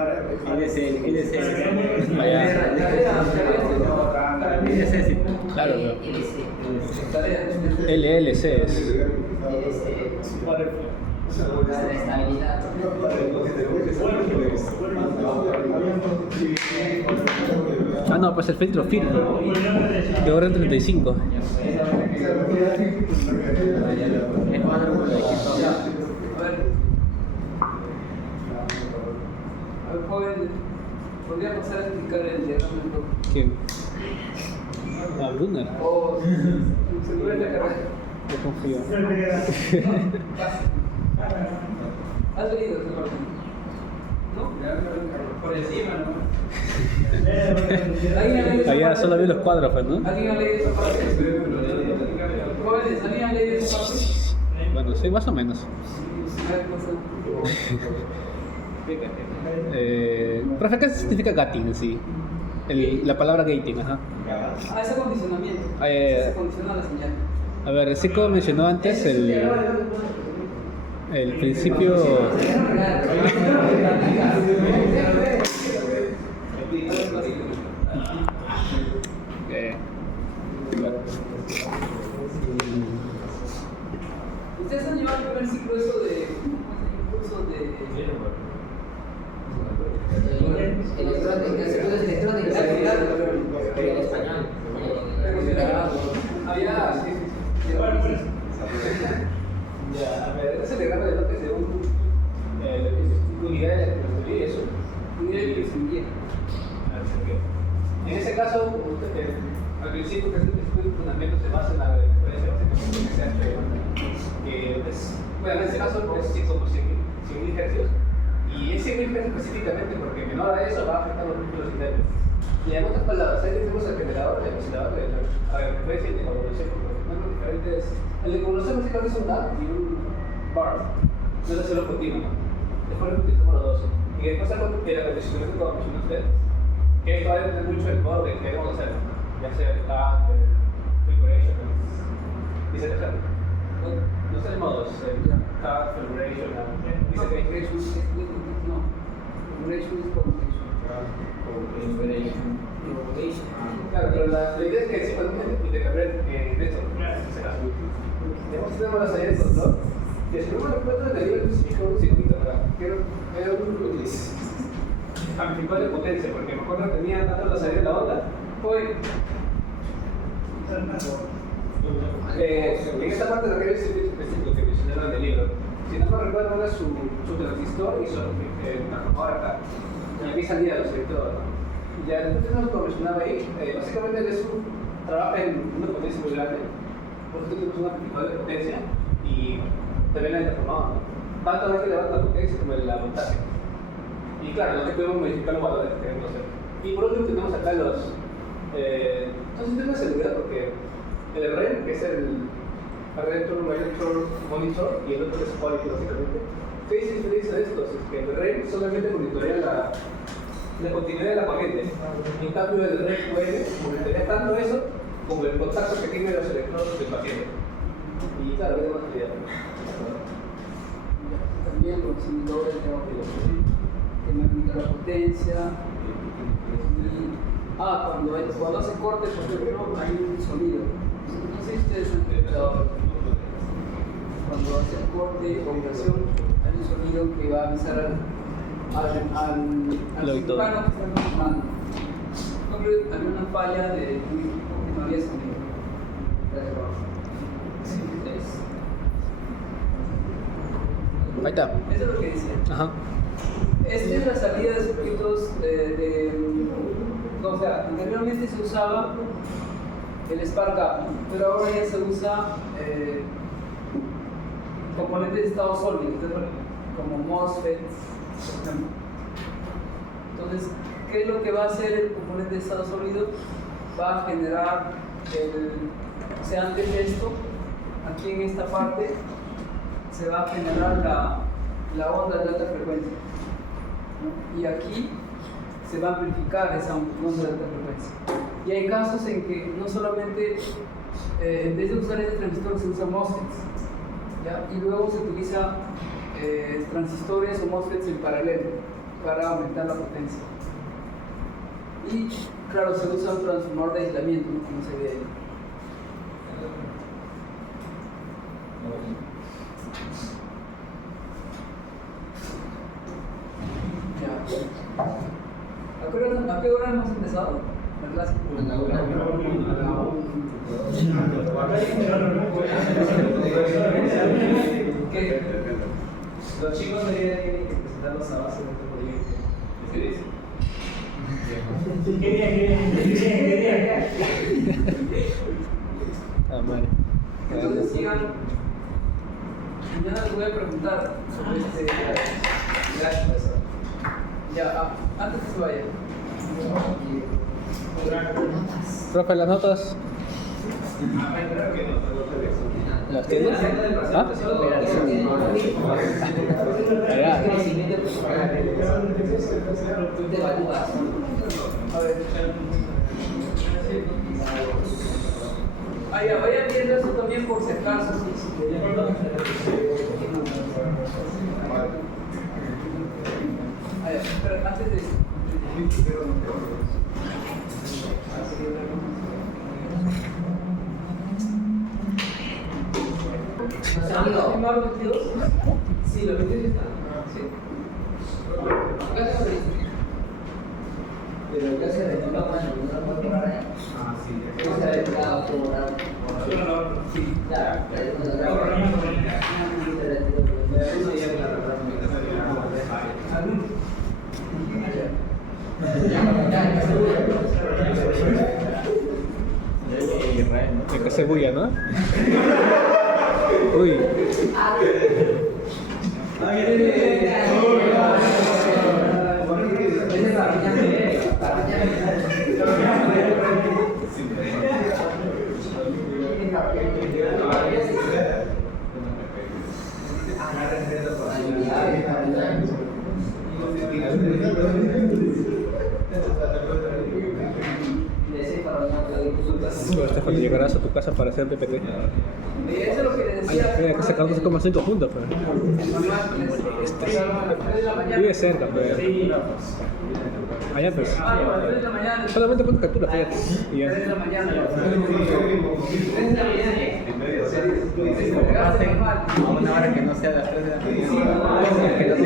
Claro, LLC es. Ah, no, pues el filtro firme. De orden 35. A ver, joven, ¿podría pasar a explicar el diagrama del bloque? ¿Quién? Ah, Brunner. O seguro de la carrera. Yo confío. ¿Has leído esa parte? ¿No? Por encima, ¿no? ¿Alguien ha leído esa Allá parte? solo vi los cuadros, pues, ¿no? ¿Alguien ha leído esa parte? Jóvenes, ¿alguien ha leído esa parte? Bueno, sí, más o menos. A ver, pasa. Profe, ¿qué significa gating en sí? La palabra gating, ajá. Ah, es acondicionamiento. Eh, Se condiciona la señal. A ver, así como mencionó antes, el principio... ¿Ustedes han llevado el primer ciclo eso de... curso de... Electrónicas, estudios electrónicos. En español. Había... sí. Ya, a ver, ese diagrama de bloques de unidad de electronegatividad y eso. Unidad de electricidad. En ese caso, al principio, que es el fundamento se basa en la diferencia básicamente que se hace, bueno, en ese caso es como 100.000 hercios. Y es 100.000 hercios específicamente porque menor a eso va a afectar los núcleos internos. Y en otras palabras, ahí tenemos el generador, el oscilador de la frecuencia y de convolución, porque tenemos diferentes. El de convolución básicamente es un DAC y un bar, no es hacerlo continuo. Después lo utilizamos los dos. Y después algo que el acondicionamiento como mencionó usted, que esto va a depender mucho del modo que queremos hacer, ya sea el DAC, el configuration, viceversa. No sé el modo, el DAC, configuration, No, configuration es no. Configuration es configuration. Claro, pero la idea es que sí podemos intercambiar esto. Tenemos la salida de control. Y si no me encuentro de nivel específico un circuito para que era un amplificador de potencia, porque me acuerdo que tenía tanto la salida de la onda. Fue en esta parte de aquel circuito específico que mencionaron en el libro. Si no me recuerdo, era su transistor y su transformador acá. Y aquí salía los circuitos, ¿no? Y ya después no lo mencionaba ahí, básicamente él es trabaja en una potencia muy grande, por eso tenemos un amplificador de potencia y también la transformador, ¿no? Tanto hay que elevar la potencia como la voltaje. Y claro, no podemos modificar los valores que queremos hacer. Y por último tenemos acá los son sistemas de seguridad porque el REM, que es el Electron Monitor, y el otro es Quality básicamente. ¿Qué se diferencia de estos? Es que el REM solamente monitorea la continuidad de la corriente. En cambio, el REM-QM monitorea tanto eso como el contacto que tienen los electrodos del paciente. Y claro, es más idea. También los inhibidores de oscilación que magnifican la potencia. Cuando hace corte, por ejemplo, hay un sonido. No sé si ustedes han escuchado. Cuando hace corte o vibración, hay un sonido que va a avisar al cirujano que está funcionando. No creo que había una falla de que no había sonido. Sí, Ahí está. eso es lo que dice. Ajá. Esta es la salida de circuitos o sea, anteriormente se usaba el spark gap, pero ahora ya se usa componentes de estado sólido, como MOSFETs, por ejemplo. Entonces, ¿qué es lo que va a hacer el componente de estado sólido? Va a generar o sea, antes de esto, aquí en esta parte, se va a generar la onda de alta frecuencia, ¿no? Y aquí se va a amplificar esa onda de alta frecuencia. Y hay casos en que no solamente, en vez de usar este transistor, se usa MOSFETs, ¿ya? Y luego se utiliza transistores o MOSFETs en paralelo para aumentar la potencia. Y claro, se usa un transformador de aislamiento, como se ve ahí. ¿A qué hora hemos empezado la clase? A la una. ¿Qué? Los chicos de día tienen que presentar los avances de este proyecto. ¿Qué dice? Entonces sigan. Mañana les voy a preguntar. sobre este. Gracias, profesor. Ya, antes que se vaya. Profe, las notas. ¿Las tienes? ¿Ah? Allá. Tú te evalúas. A ver. Ya, vayan viendo eso también por si acaso. Ya, pero antes de eso. ¿Sí, más 22? Sí, los 22 están. Sí. Pero ya se retiró, mano, no puedo borrar ahí. Ah, sí. Ya se ha retirado, puedo borrar. Sí. Claro, pero no se retiró. Es que se bulla, ¿no? Uy. Cuando llegarás a tu casa para hacer PPT. Eso es lo que le Ay, decía. hay que sacar 2,5 juntos, pero. Vive cerca, pero. Allá, pues. A las 3 de la mañana. Solamente pones captura, fíjate. Y ya. 3 de la mañana. A una hora que no sea las 3 de la mañana.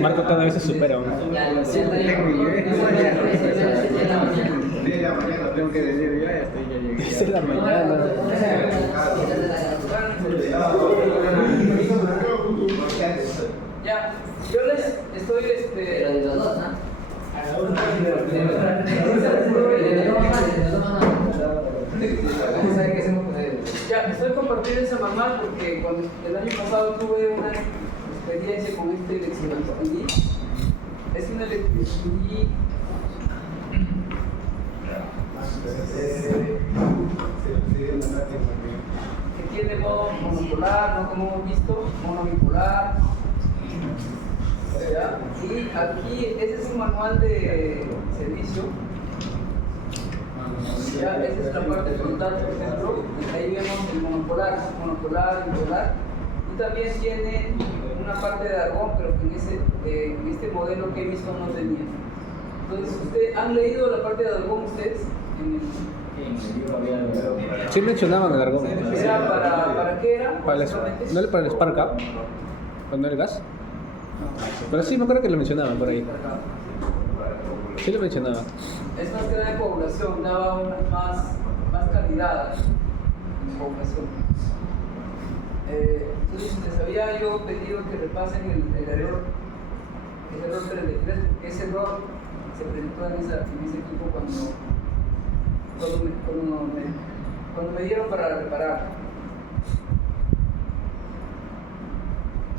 Marco cada vez se supera. Tengo que decir ya estoy, ya llegué. 10 de la mañana. Ya, yo les estoy Pero de los dos, ¿no? Ya, estoy compartiendo ese manual porque cuando el año pasado tuve una experiencia con este electroestudí. Es un electroestudí que tiene modo monopolar, no como hemos visto, monobipolar. ¿Ya? Y aquí, ese es un manual de servicio. Ya, esa es la parte frontal, por ejemplo. Ahí vemos el monopolar, bipolar. Y también tiene una parte de argón, pero que en este modelo que he visto no tenía. Entonces, ¿han leído la parte de argón ustedes? Sí mencionaban el argón. ¿Era para qué era? ¿No era para el Spark Up? ¿Cuando el gas? Pero sí, me acuerdo que lo mencionaban por ahí. Sí lo mencionaba. Es más que nada de población, daba una más calidad en población. Entonces les había yo pedido que repasen el error 33, porque ese error se presentó en ese equipo cuando me dieron para reparar.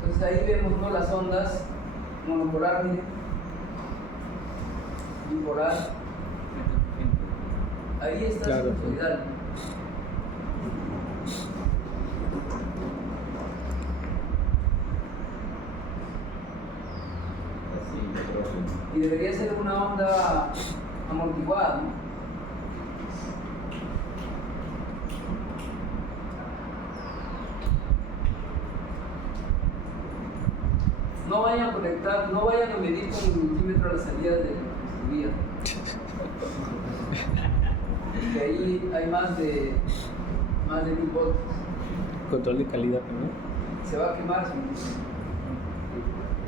Entonces ahí vemos, ¿no?, las ondas monopolar, miren, bipolar. Ahí está claro, su utilidad. Y debería ser una onda amortiguada, ¿no? No vayan a conectar, no vayan a medir con un milímetro la salida de su vía. Porque ahí hay más de 1000 voltios. Control de calidad, ¿no? Se va a quemar su.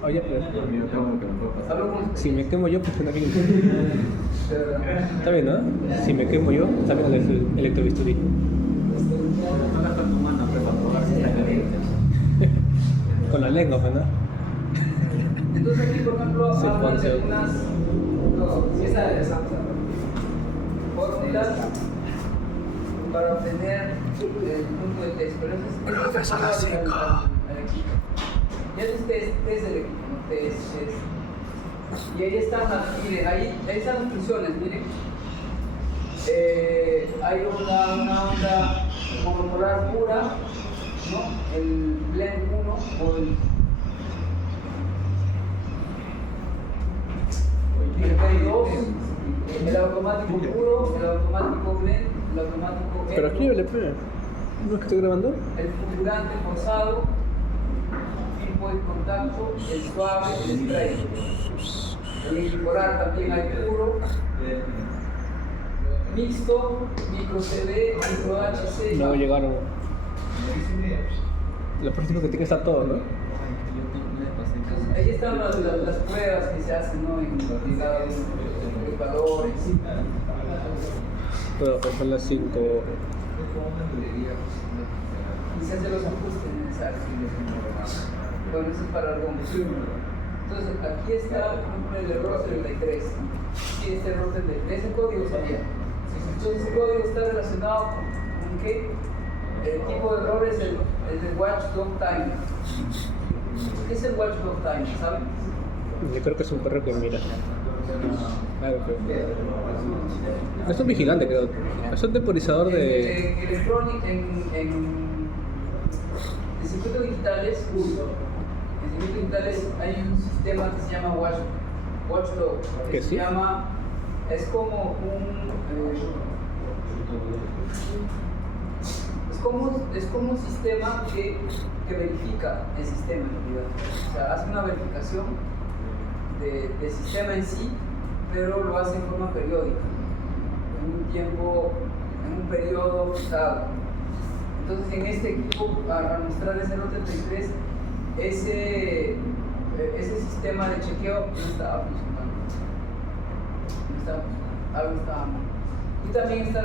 Oye, pero Salud con- si me quemo yo, pues está bien. Está bien, ¿no? Si me quemo yo, está bien el electrobisturí. Con la lengua, pues, ¿no? Entonces aquí, por ejemplo, Se hablan de pone- unas. No, si esa de Samsung. notas para obtener el punto de test. Pero eso es al equipo. Y ese es test del equipo, ¿no? Test. Y ahí están miren, ahí están las funciones, miren. Hay una onda monopolar pura, ¿no? El blend 1 o el 2, el automático puro, el automático blend, el automático. Pero aquí LP, ¿no es que estoy grabando? El fulgurante forzado, tipo de contacto, el suave, el spray. El equipolar también hay puro, mixto, micro CD, micro HC. No llegaron. Lo próximo que tiene que estar todo, ¿no? Entonces, ahí están las pruebas que se hacen, ¿no? En los valores. Pero pues son las 5. Y se hacen los ajustes necesarios. Bueno, eso es para algo. Entonces, aquí está, por ejemplo, el error 33. Sí, este error 33, ese código sabía. Entonces, ese código está relacionado con qué? El tipo de error es el de watchdog time. ¿Qué es el watchdog time? ¿Saben? Yo creo que es un perro que mira. Claro, es un vigilante, creo. Es un temporizador de. En Electronic, en circuitos digitales, en circuitos digitales hay un sistema que se llama watchdog. ¿Que sí? Se llama, es como es como un sistema que verifica el sistema en realidad. O sea, hace una verificación del sistema en sí, pero lo hace en forma periódica, en un periodo fijado. Entonces, en este equipo, para mostrar ese error 33, ese sistema de chequeo no estaba funcionando. Algo estaba mal. Y también está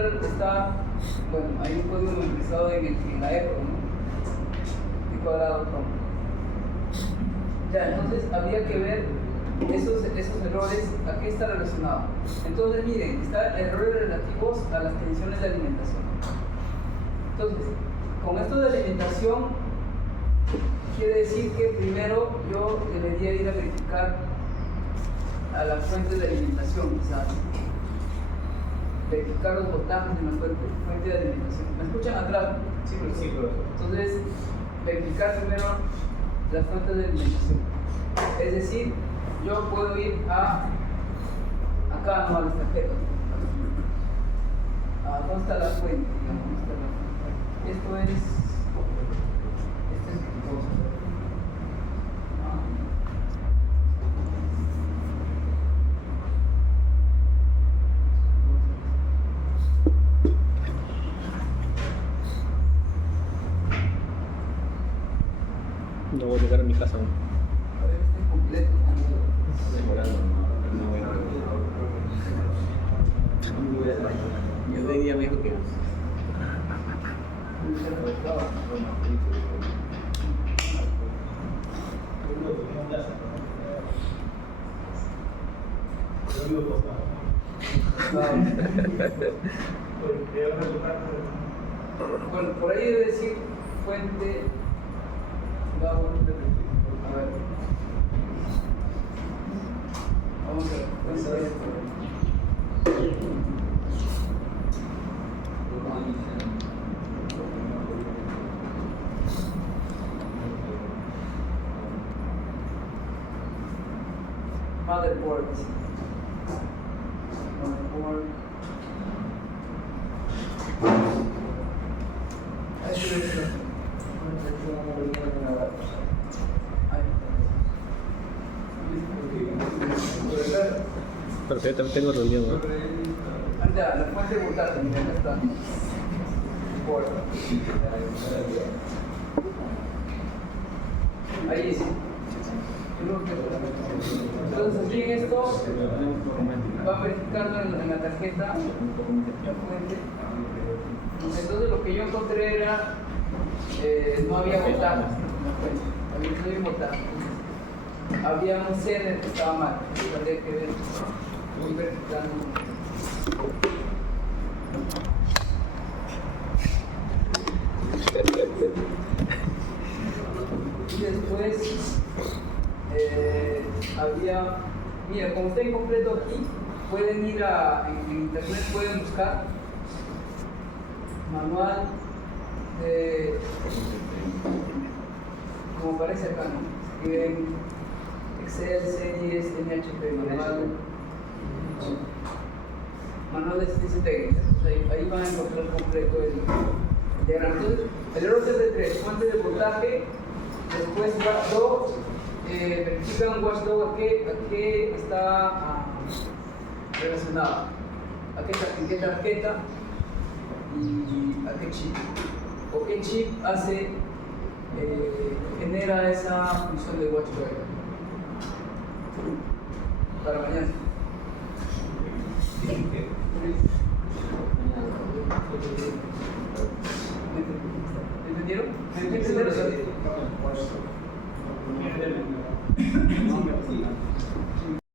bueno, hay un código memorizado en la EPROM, ¿no? De cuadrado PROM. Ya, entonces habría que ver esos errores, ¿a qué está relacionado? Entonces, miren, están errores relativos a las tensiones de alimentación. Entonces, con esto de alimentación, quiere decir que primero yo debería ir a verificar a las fuentes de alimentación, quizás. Verificar los voltajes en la fuente de alimentación. ¿Me escuchan atrás? Sí, pero. Entonces, verificar primero las fuentes de alimentación. Es decir, yo puedo ir acá, no a las tarjetas. ¿Dónde está la fuente? ¿Dónde está la fuente? Esto es cosa. No voy a llegar a mi casa aún. A ver, este completo. Yo de día me dijo que. Bueno, por ahí debe decir fuente. A ver. Vamos a ver. Motherboard. Pero yo también tengo reunión, ¿no? Anda, la fuente de voltaje, mira, acá está. Ahí sí. Entonces, aquí en esto va verificando en la tarjeta la fuente. Entonces, lo que yo encontré era no había voltaje en la fuente, no había voltaje. Había un CENER que estaba mal, habría que ver, voy verificando. Y después había, mira, como está incompleto aquí, pueden ir en internet, pueden buscar manual de, como aparece acá, ¿no? Escriben Excel, series, NHP, manual de asistencia técnica. Entonces, ahí van a encontrar completo el diagrama. Entonces, el error es de 3, fuente de voltaje, después watchdog, verifican watchdog a qué está relacionado, en qué tarjeta y a qué chip, o qué chip genera esa función de watchdog. Para mañana. ¿Entendieron? ¿Me entendieron?